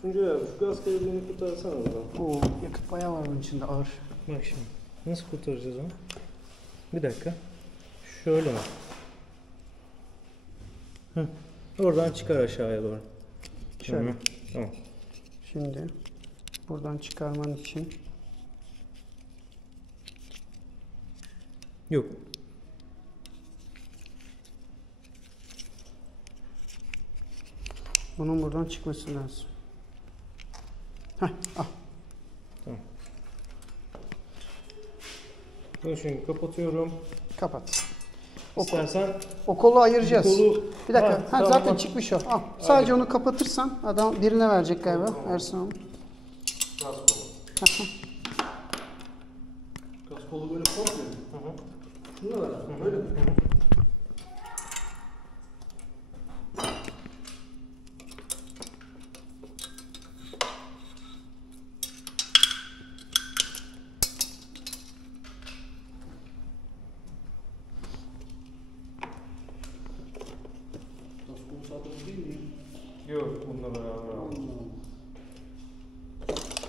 Tuncay abi şu gaz kalıbını kurtarsana oradan. Oo, yakıt bayağı var bunun içinde ağır. Bak şimdi. Nasıl kurtaracağız onu? Bir dakika. Şöyle mi? Hı. Oradan çıkar aşağıya doğru. Şöyle. Hı. Tamam. Şimdi buradan çıkarman için Yok. bunun buradan çıkması lazım. Heh, al. Bunu şimdi kapatıyorum. Kapat. İstersen O kolu ayıracağız. kolu... Bir dakika. Ha, Ha, tamam, zaten bak. çıkmış o. Al. Sadece onu kapatırsan adam birine verecek galiba. Ersin abi. Gaz kolu. Gaz kolu böyle korkmuyor. Şunu da ver abi. Böyle mi? Gaz kolu sadece değil mi? Yok, bununla beraber al.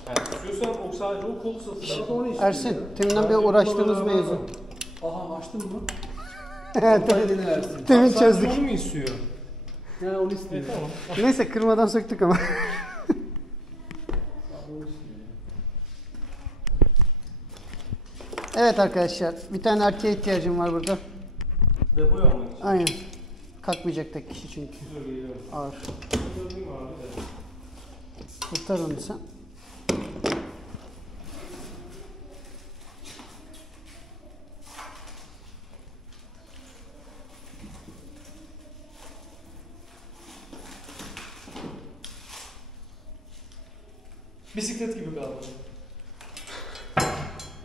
Yani istiyorsan o sadece o kolu satın. Ersin, teminden bir uğraştığımız mevzu. Aha açtın mı? Temin- Ersin. Temin Sadece çözdük. onu mu istiyor? Yani onu istiyor. Tamam. Neyse kırmadan söktük ama. Evet arkadaşlar, bir tane erkeğe ihtiyacım var burada. Depoya almak için. Aynen. Kalkmayacak tek kişi çünkü. Dur geliyorum. Ağır. Gördün mü abi de? Kurtar onu sen. Bisiklet gibi kaldı.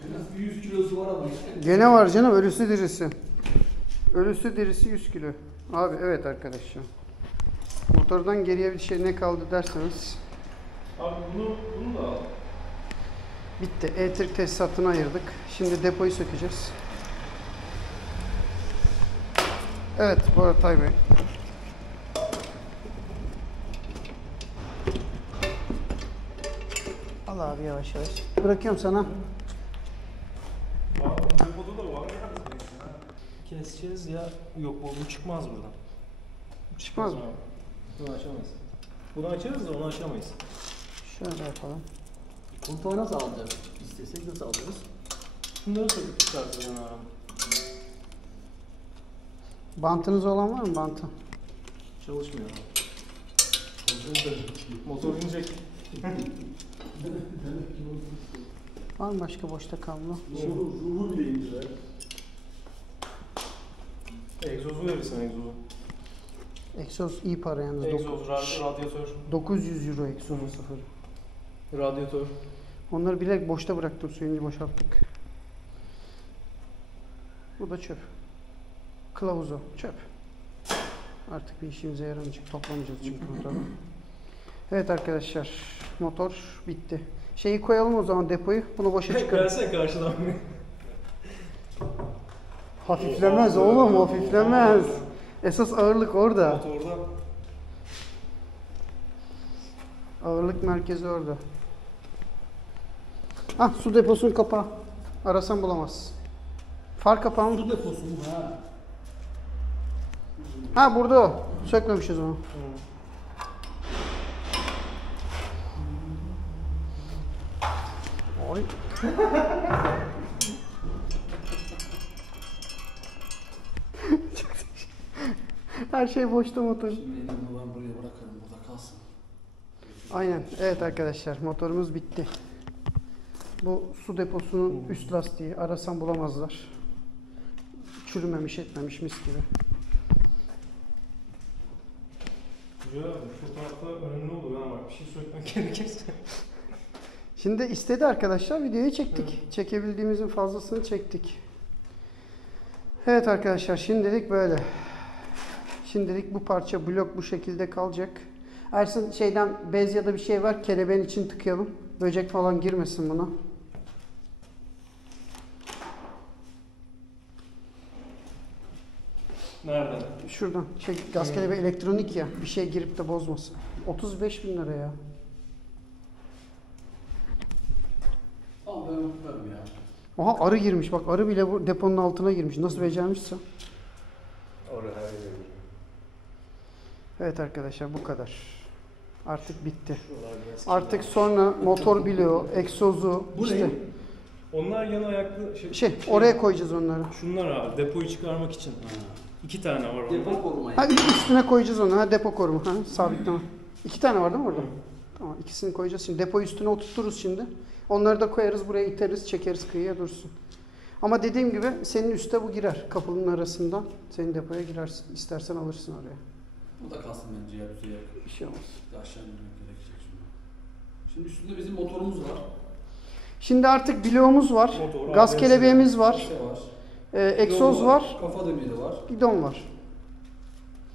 En az bir 100 kilosu var ama işte. Gene var canım, ölüsü dirisi. Ölüsü dirisi 100 kilo. Abi evet arkadaşlar. Motordan geriye bir şey ne kaldı derseniz. Abi bunu da al. Bitti. Elektrik tesisatını ayırdık. Şimdi depoyu sökeceğiz. Evet, bu arada Tay Bey. Al abi yavaş yavaş. Bırakıyorum sana. Var, depoda da var. Keseceğiz ya. Yok bu çıkmaz buradan. Çıkmaz mı? Bunu açamayız. Bunu açarız da onu açamayız. Şöyle yapalım. Kontağı nasıl alacağız? İstesek nasıl alırız? Şunları söküp çıkartacağım abi. Bantınız olan var mı bantı? Çalışmıyor. Motor inecek. Var mı başka boşta kablo? Ruhu bile indiler. Egzozu verirsen egzozu. Egzoz iyi para yalnız. Egzoz, radyatör. 900 euro egzozu sıfır. Radyatör. Onları bilerek boşta bıraktım, suyunu boşalttık. Bu da çöp. Kılavuzu çöp. Artık bir işimize yaramayacak. Toplamayacağız çünkü motoru. Evet arkadaşlar, motor bitti. Şeyi koyalım o zaman depoyu. Bunu boşa çıkaralım. Gelsene karşıdan. Hafiflemez oğlum, hafiflemez. Esas ağırlık orada. Motorda. Ağırlık merkezi orada. Ah, su deposunun kapağı. Arasan bulamazsın. Far kapağı mı? Su deposu mu? Ha. Ha burada o. Sökmemişiz onu. Oy. Her şey boşta motor. Şimdi elimi ben buraya bırakarım. Burada kalsın. Aynen. Evet arkadaşlar, motorumuz bitti. Bu su deposunun üst lastiği. Arasan bulamazlar. Çürümemiş etmemiş mis gibi. Ya bu fotoğraflar önemli olur ama bir şey söylemek gerekirse. Şimdi istedi arkadaşlar, videoyu çektik. Çekebildiğimizin fazlasını çektik. Evet arkadaşlar, şimdilik böyle. Şimdilik bu parça blok bu şekilde kalacak. Ersin şeyden bez ya da bir şey var, kelebeğin için tıkayalım. Böcek falan girmesin buna. Nereden? Şuradan. Gaz kelebeği elektronik ya. Bir şey girip de bozmasın. 35.000 lira ya. Tamam ben yaparım ya. Oha, arı girmiş. Bak, arı bile bu deponun altına girmiş. Nasıl becermişse. Oraya her yere. Evet arkadaşlar, bu kadar. Artık bitti. Şuralar biraz Artık kirlenmiş. sonra motor bloğu, egzozu, Bu işte ne? Onlar yan ayaklı oraya koyacağız onları. Şunlar abi depoyu çıkarmak için. 2 tane var orada. Depo korumayı. Ha, üstüne koyacağız onu. Ha, depo koruma. Ha, sabitleme. 2 tane var değil mi orada? Tamam, ikisini koyacağız şimdi. Depoyu üstüne oturturuz şimdi. Onları da koyarız, buraya iteriz, çekeriz, kıyıya dursun. Ama dediğim gibi senin üste bu girer. Kapının arasından senin depoya girersin. İstersen alırsın oraya. Bu da kalsın bence ya düzeye. Bir şey olmaz. Bir aşağı inmek gerekecek şimdi. Şimdi üstünde bizim motorumuz var. Şimdi artık bloğumuz var. Motor, Gaz ABS, kelebeğimiz var. Şey var. Egzoz Gidon var. Kafa demiri var. Gidon var.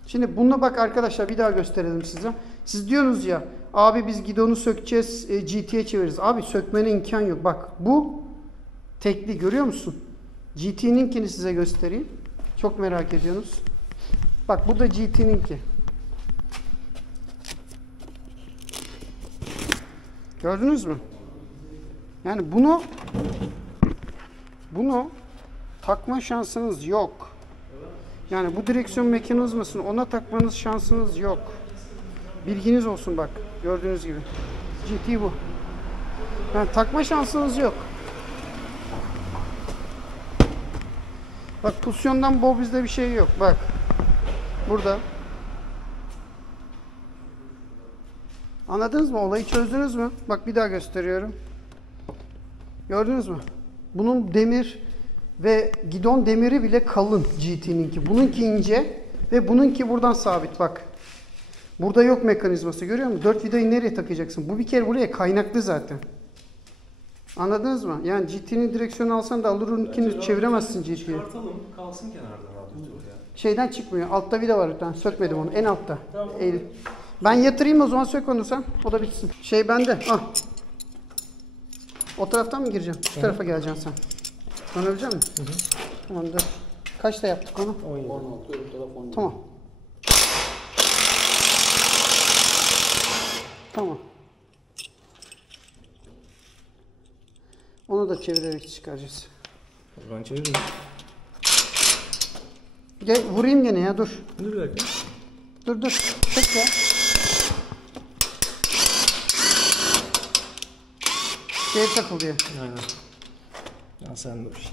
Şimdi buna bak arkadaşlar, bir daha gösterelim size. Siz diyorsunuz ya, abi biz gidonu sökeceğiz, GT'ye çeviririz. Abi sökmene imkan yok. Bak bu tekli, görüyor musun? GT'ninkini size göstereyim. Çok merak ediyorsunuz. Bak bu da GT'ninki. Gördünüz mü? Yani bunu takma şansınız yok. Yani bu direksiyon mekanizmasını ona takmanız şansınız yok. Bilginiz olsun bak. Gördüğünüz gibi. GT bu. Yani takma şansınız yok. Bak pozisyondan bol bizde bir şey yok. Bak. Burada. Anladınız mı? Olayı çözdünüz mü? Bak bir daha gösteriyorum. Gördünüz mü? Bunun demir ve gidon demiri bile kalın GT'ninki. Bununki ince ve bununki buradan sabit bak. Burada yok mekanizması, görüyor musun? 4 vidayı nereye takacaksın? Bu bir kere buraya kaynaklı zaten. Anladınız mı? Yani GT'nin direksiyonu alsan da Allur'unkini çeviremezsin GT'yi. Çıkartalım, kalsın kenarda radyatör ya. Şeyden çıkmıyor. Altta vida var bir tane. Sökmedim onu. En altta. Tamam. Eğil. Ben yatırayım o zaman, sök onu sen. O da bitsin. Şey bende. Ah. O taraftan mı gireceksin? Bu tarafa geleceksin sen. Dönebilecek misin? Tamamdır. Kaçta yaptık onu? 16 öbür taraf 17. Tamam. Tamam. Onu da çevirerek çıkaracağız. Ben çevireyim. Gel vurayım gene ya, dur. Dur bir dakika. Dur. Çek ya. Şey takılıyor. Aynen. Ya sen dur.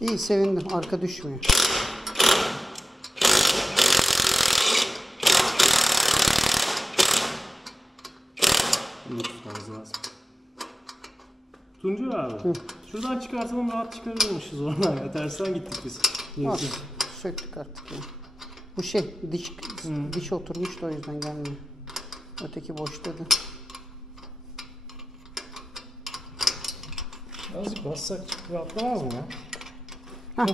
İyi, sevindim. Arka düşmüyor. Bunu tutmamız lazım. Tuncu abi. Şuradan çıkartalım, rahat çıkarırmışız oradan ya. Tersten gittik biz. Al, söktük artık ya. Bu şey diş oturmuş da o yüzden gelmiyor. Öteki boş dedi. Azıcık bassak rahatlamaz mı ya? Hah,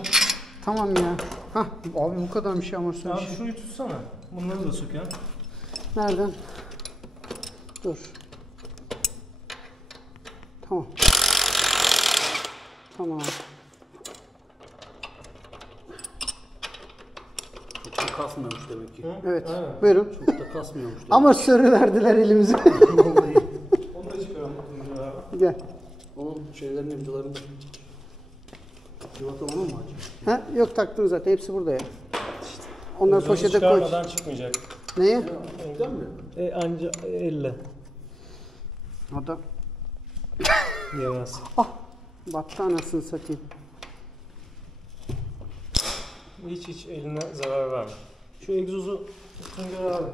tamam ya. Hah, abi bu kadarmış ya amortisör. Abi şurayı tutsana. Bunları da sök ya. Nereden? Dur. Tamam. Tamam. Çok da kasmıyormuş demek ki. Evet. Aynen. Buyurun. Çok da kasmıyormuş demek. Amortisörü verdiler elimize. Vallahi. Onu da çıkaralım Tuncu abi. Gel. Onun şeylerin imzalarında. Civata onu mu açıyor? Ha, yok taktım zaten. Hepsi burada ya. Onları Egzozu poşete koy. çıkarmadan çıkmayacak. Neye? Öyle mi? Anca elle. O da. Yemez. Ah. Battı anasını satayım. Hiç eline zarar verme. Şu egzozu Tuncer abi.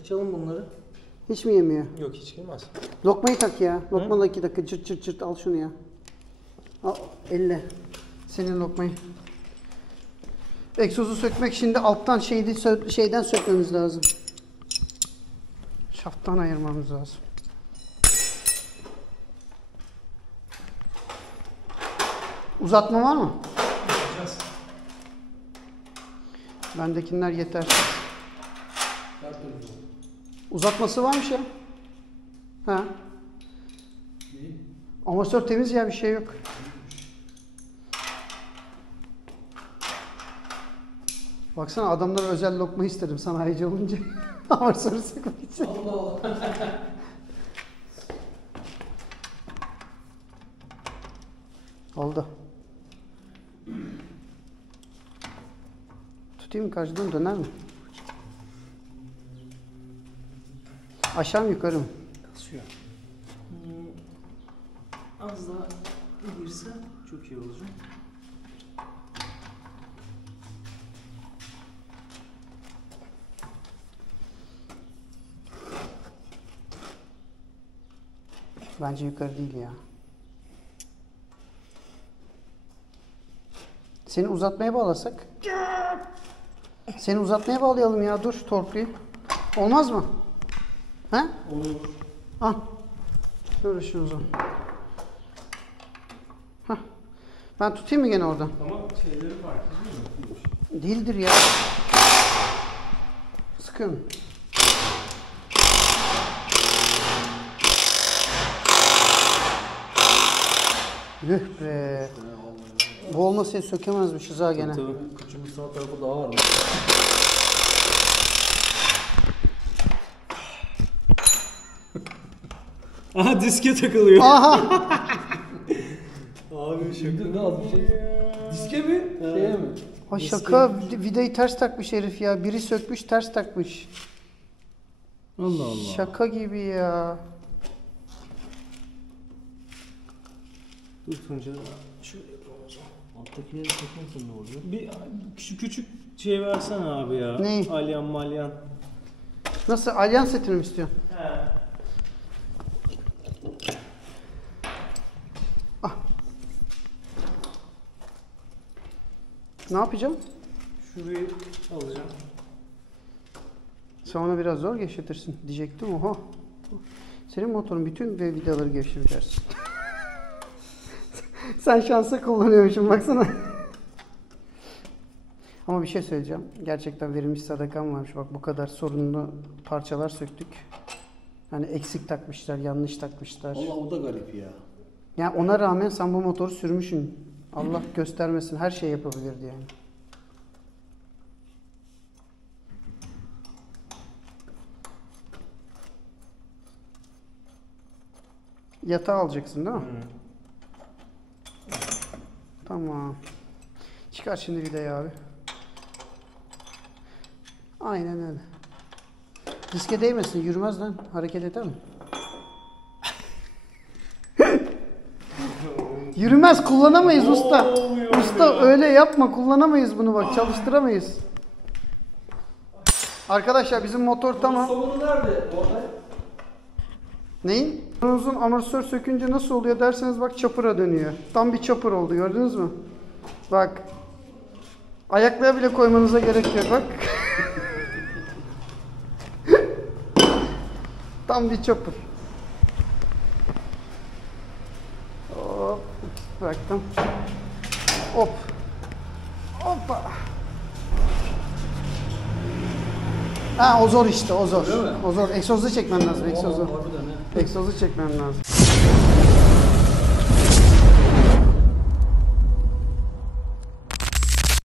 Açalım bunları. Hiç mi yemiyor? Yok hiç girmez. Lokmayı tak ya. Lokmalı 2 dakika çırt çırt çırt al şunu ya. Al elle. Senin lokmayı. Egzozu sökmek şimdi alttan şeyden sökmemiz lazım. Şafttan ayırmamız lazım. Uzatma var mı? Yapacağız. Bendekiler yetersiz. Her türlü. Uzatması varmış ya. Ha. İyi. Amatör temiz ya, bir şey yok. Baksana adamlara özel lokma istedim sanayici olunca. Amatör sıkmak için. Allah Allah. Oldu. Tutayım mı, karşıdan döner mi? Aşağı mı yukarı mı? Kasıyor. Az daha girse çok iyi olacak. Bence yukarı değil ya. Seni uzatmaya bağlasak? Seni uzatmaya bağlayalım ya, dur torplayayım. Olmaz mı? He? Olur. Al. Böyle şunu o zaman. Hah. Ben tutayım mı gene oradan? Ama şeyleri farklı değil mi? Değildir ya. Sıkıyorum. Yuh be. Bu olmasaydı sökemezmişiz ha gene. Tabii. Kıçımın sağ tarafı daha var. Aha diske takılıyor. Aha! Abi Şimdi ne az bir şey. Diske mi? Şeye mi? Ay şaka, vidayı ters takmış herif ya. Biri sökmüş ters takmış. Allah Allah. Şaka gibi ya. Dur Tunca. Şöyle yapalım o zaman. Alttakileri takmasın ne oluyor? Bir küçük şey versene abi ya. Neyi? Alyan malyan. Nasıl, alyan setini mi istiyorsun? He. Ne yapacağım? Şurayı alacağım. Sen ona biraz zor gevşetirsin diyecektim. Oha. Senin motorun bütün vidaları gevşetirsin. Sen şansa kullanıyormuşsun baksana. Ama bir şey söyleyeceğim. Gerçekten verilmiş sadakam varmış. Bak bu kadar sorunlu parçalar söktük. Hani eksik takmışlar, yanlış takmışlar. Allah o da garip ya. Yani ona rağmen sen bu motoru sürmüşsün. Allah göstermesin, her şey yapabilirdi yani. Yatağı alacaksın değil mi? Tamam. Çıkar şimdi vidayı abi. Aynen öyle. Diske değmesin, yürümez lan. Hareket eder mi? Yürümez, kullanamayız usta. Usta öyle yapma, kullanamayız bunu bak, çalıştıramayız. Arkadaşlar bizim motor tamam. Somunu nerede? Orada. Neyin? Motorunuzun amortisör sökünce nasıl oluyor derseniz bak çapıra dönüyor. Tam bir çapır oldu, gördünüz mü? Bak. Ayaklığa bile koymanıza gerek yok bak. Tam bir çapır. Hop. Bıraktım. Hop. Hoppa. Ha o zor işte, o zor. Öyle mi? O zor. Egzozu çekmen lazım, egzozu. Harbiden ha. Egzozu çekmen lazım.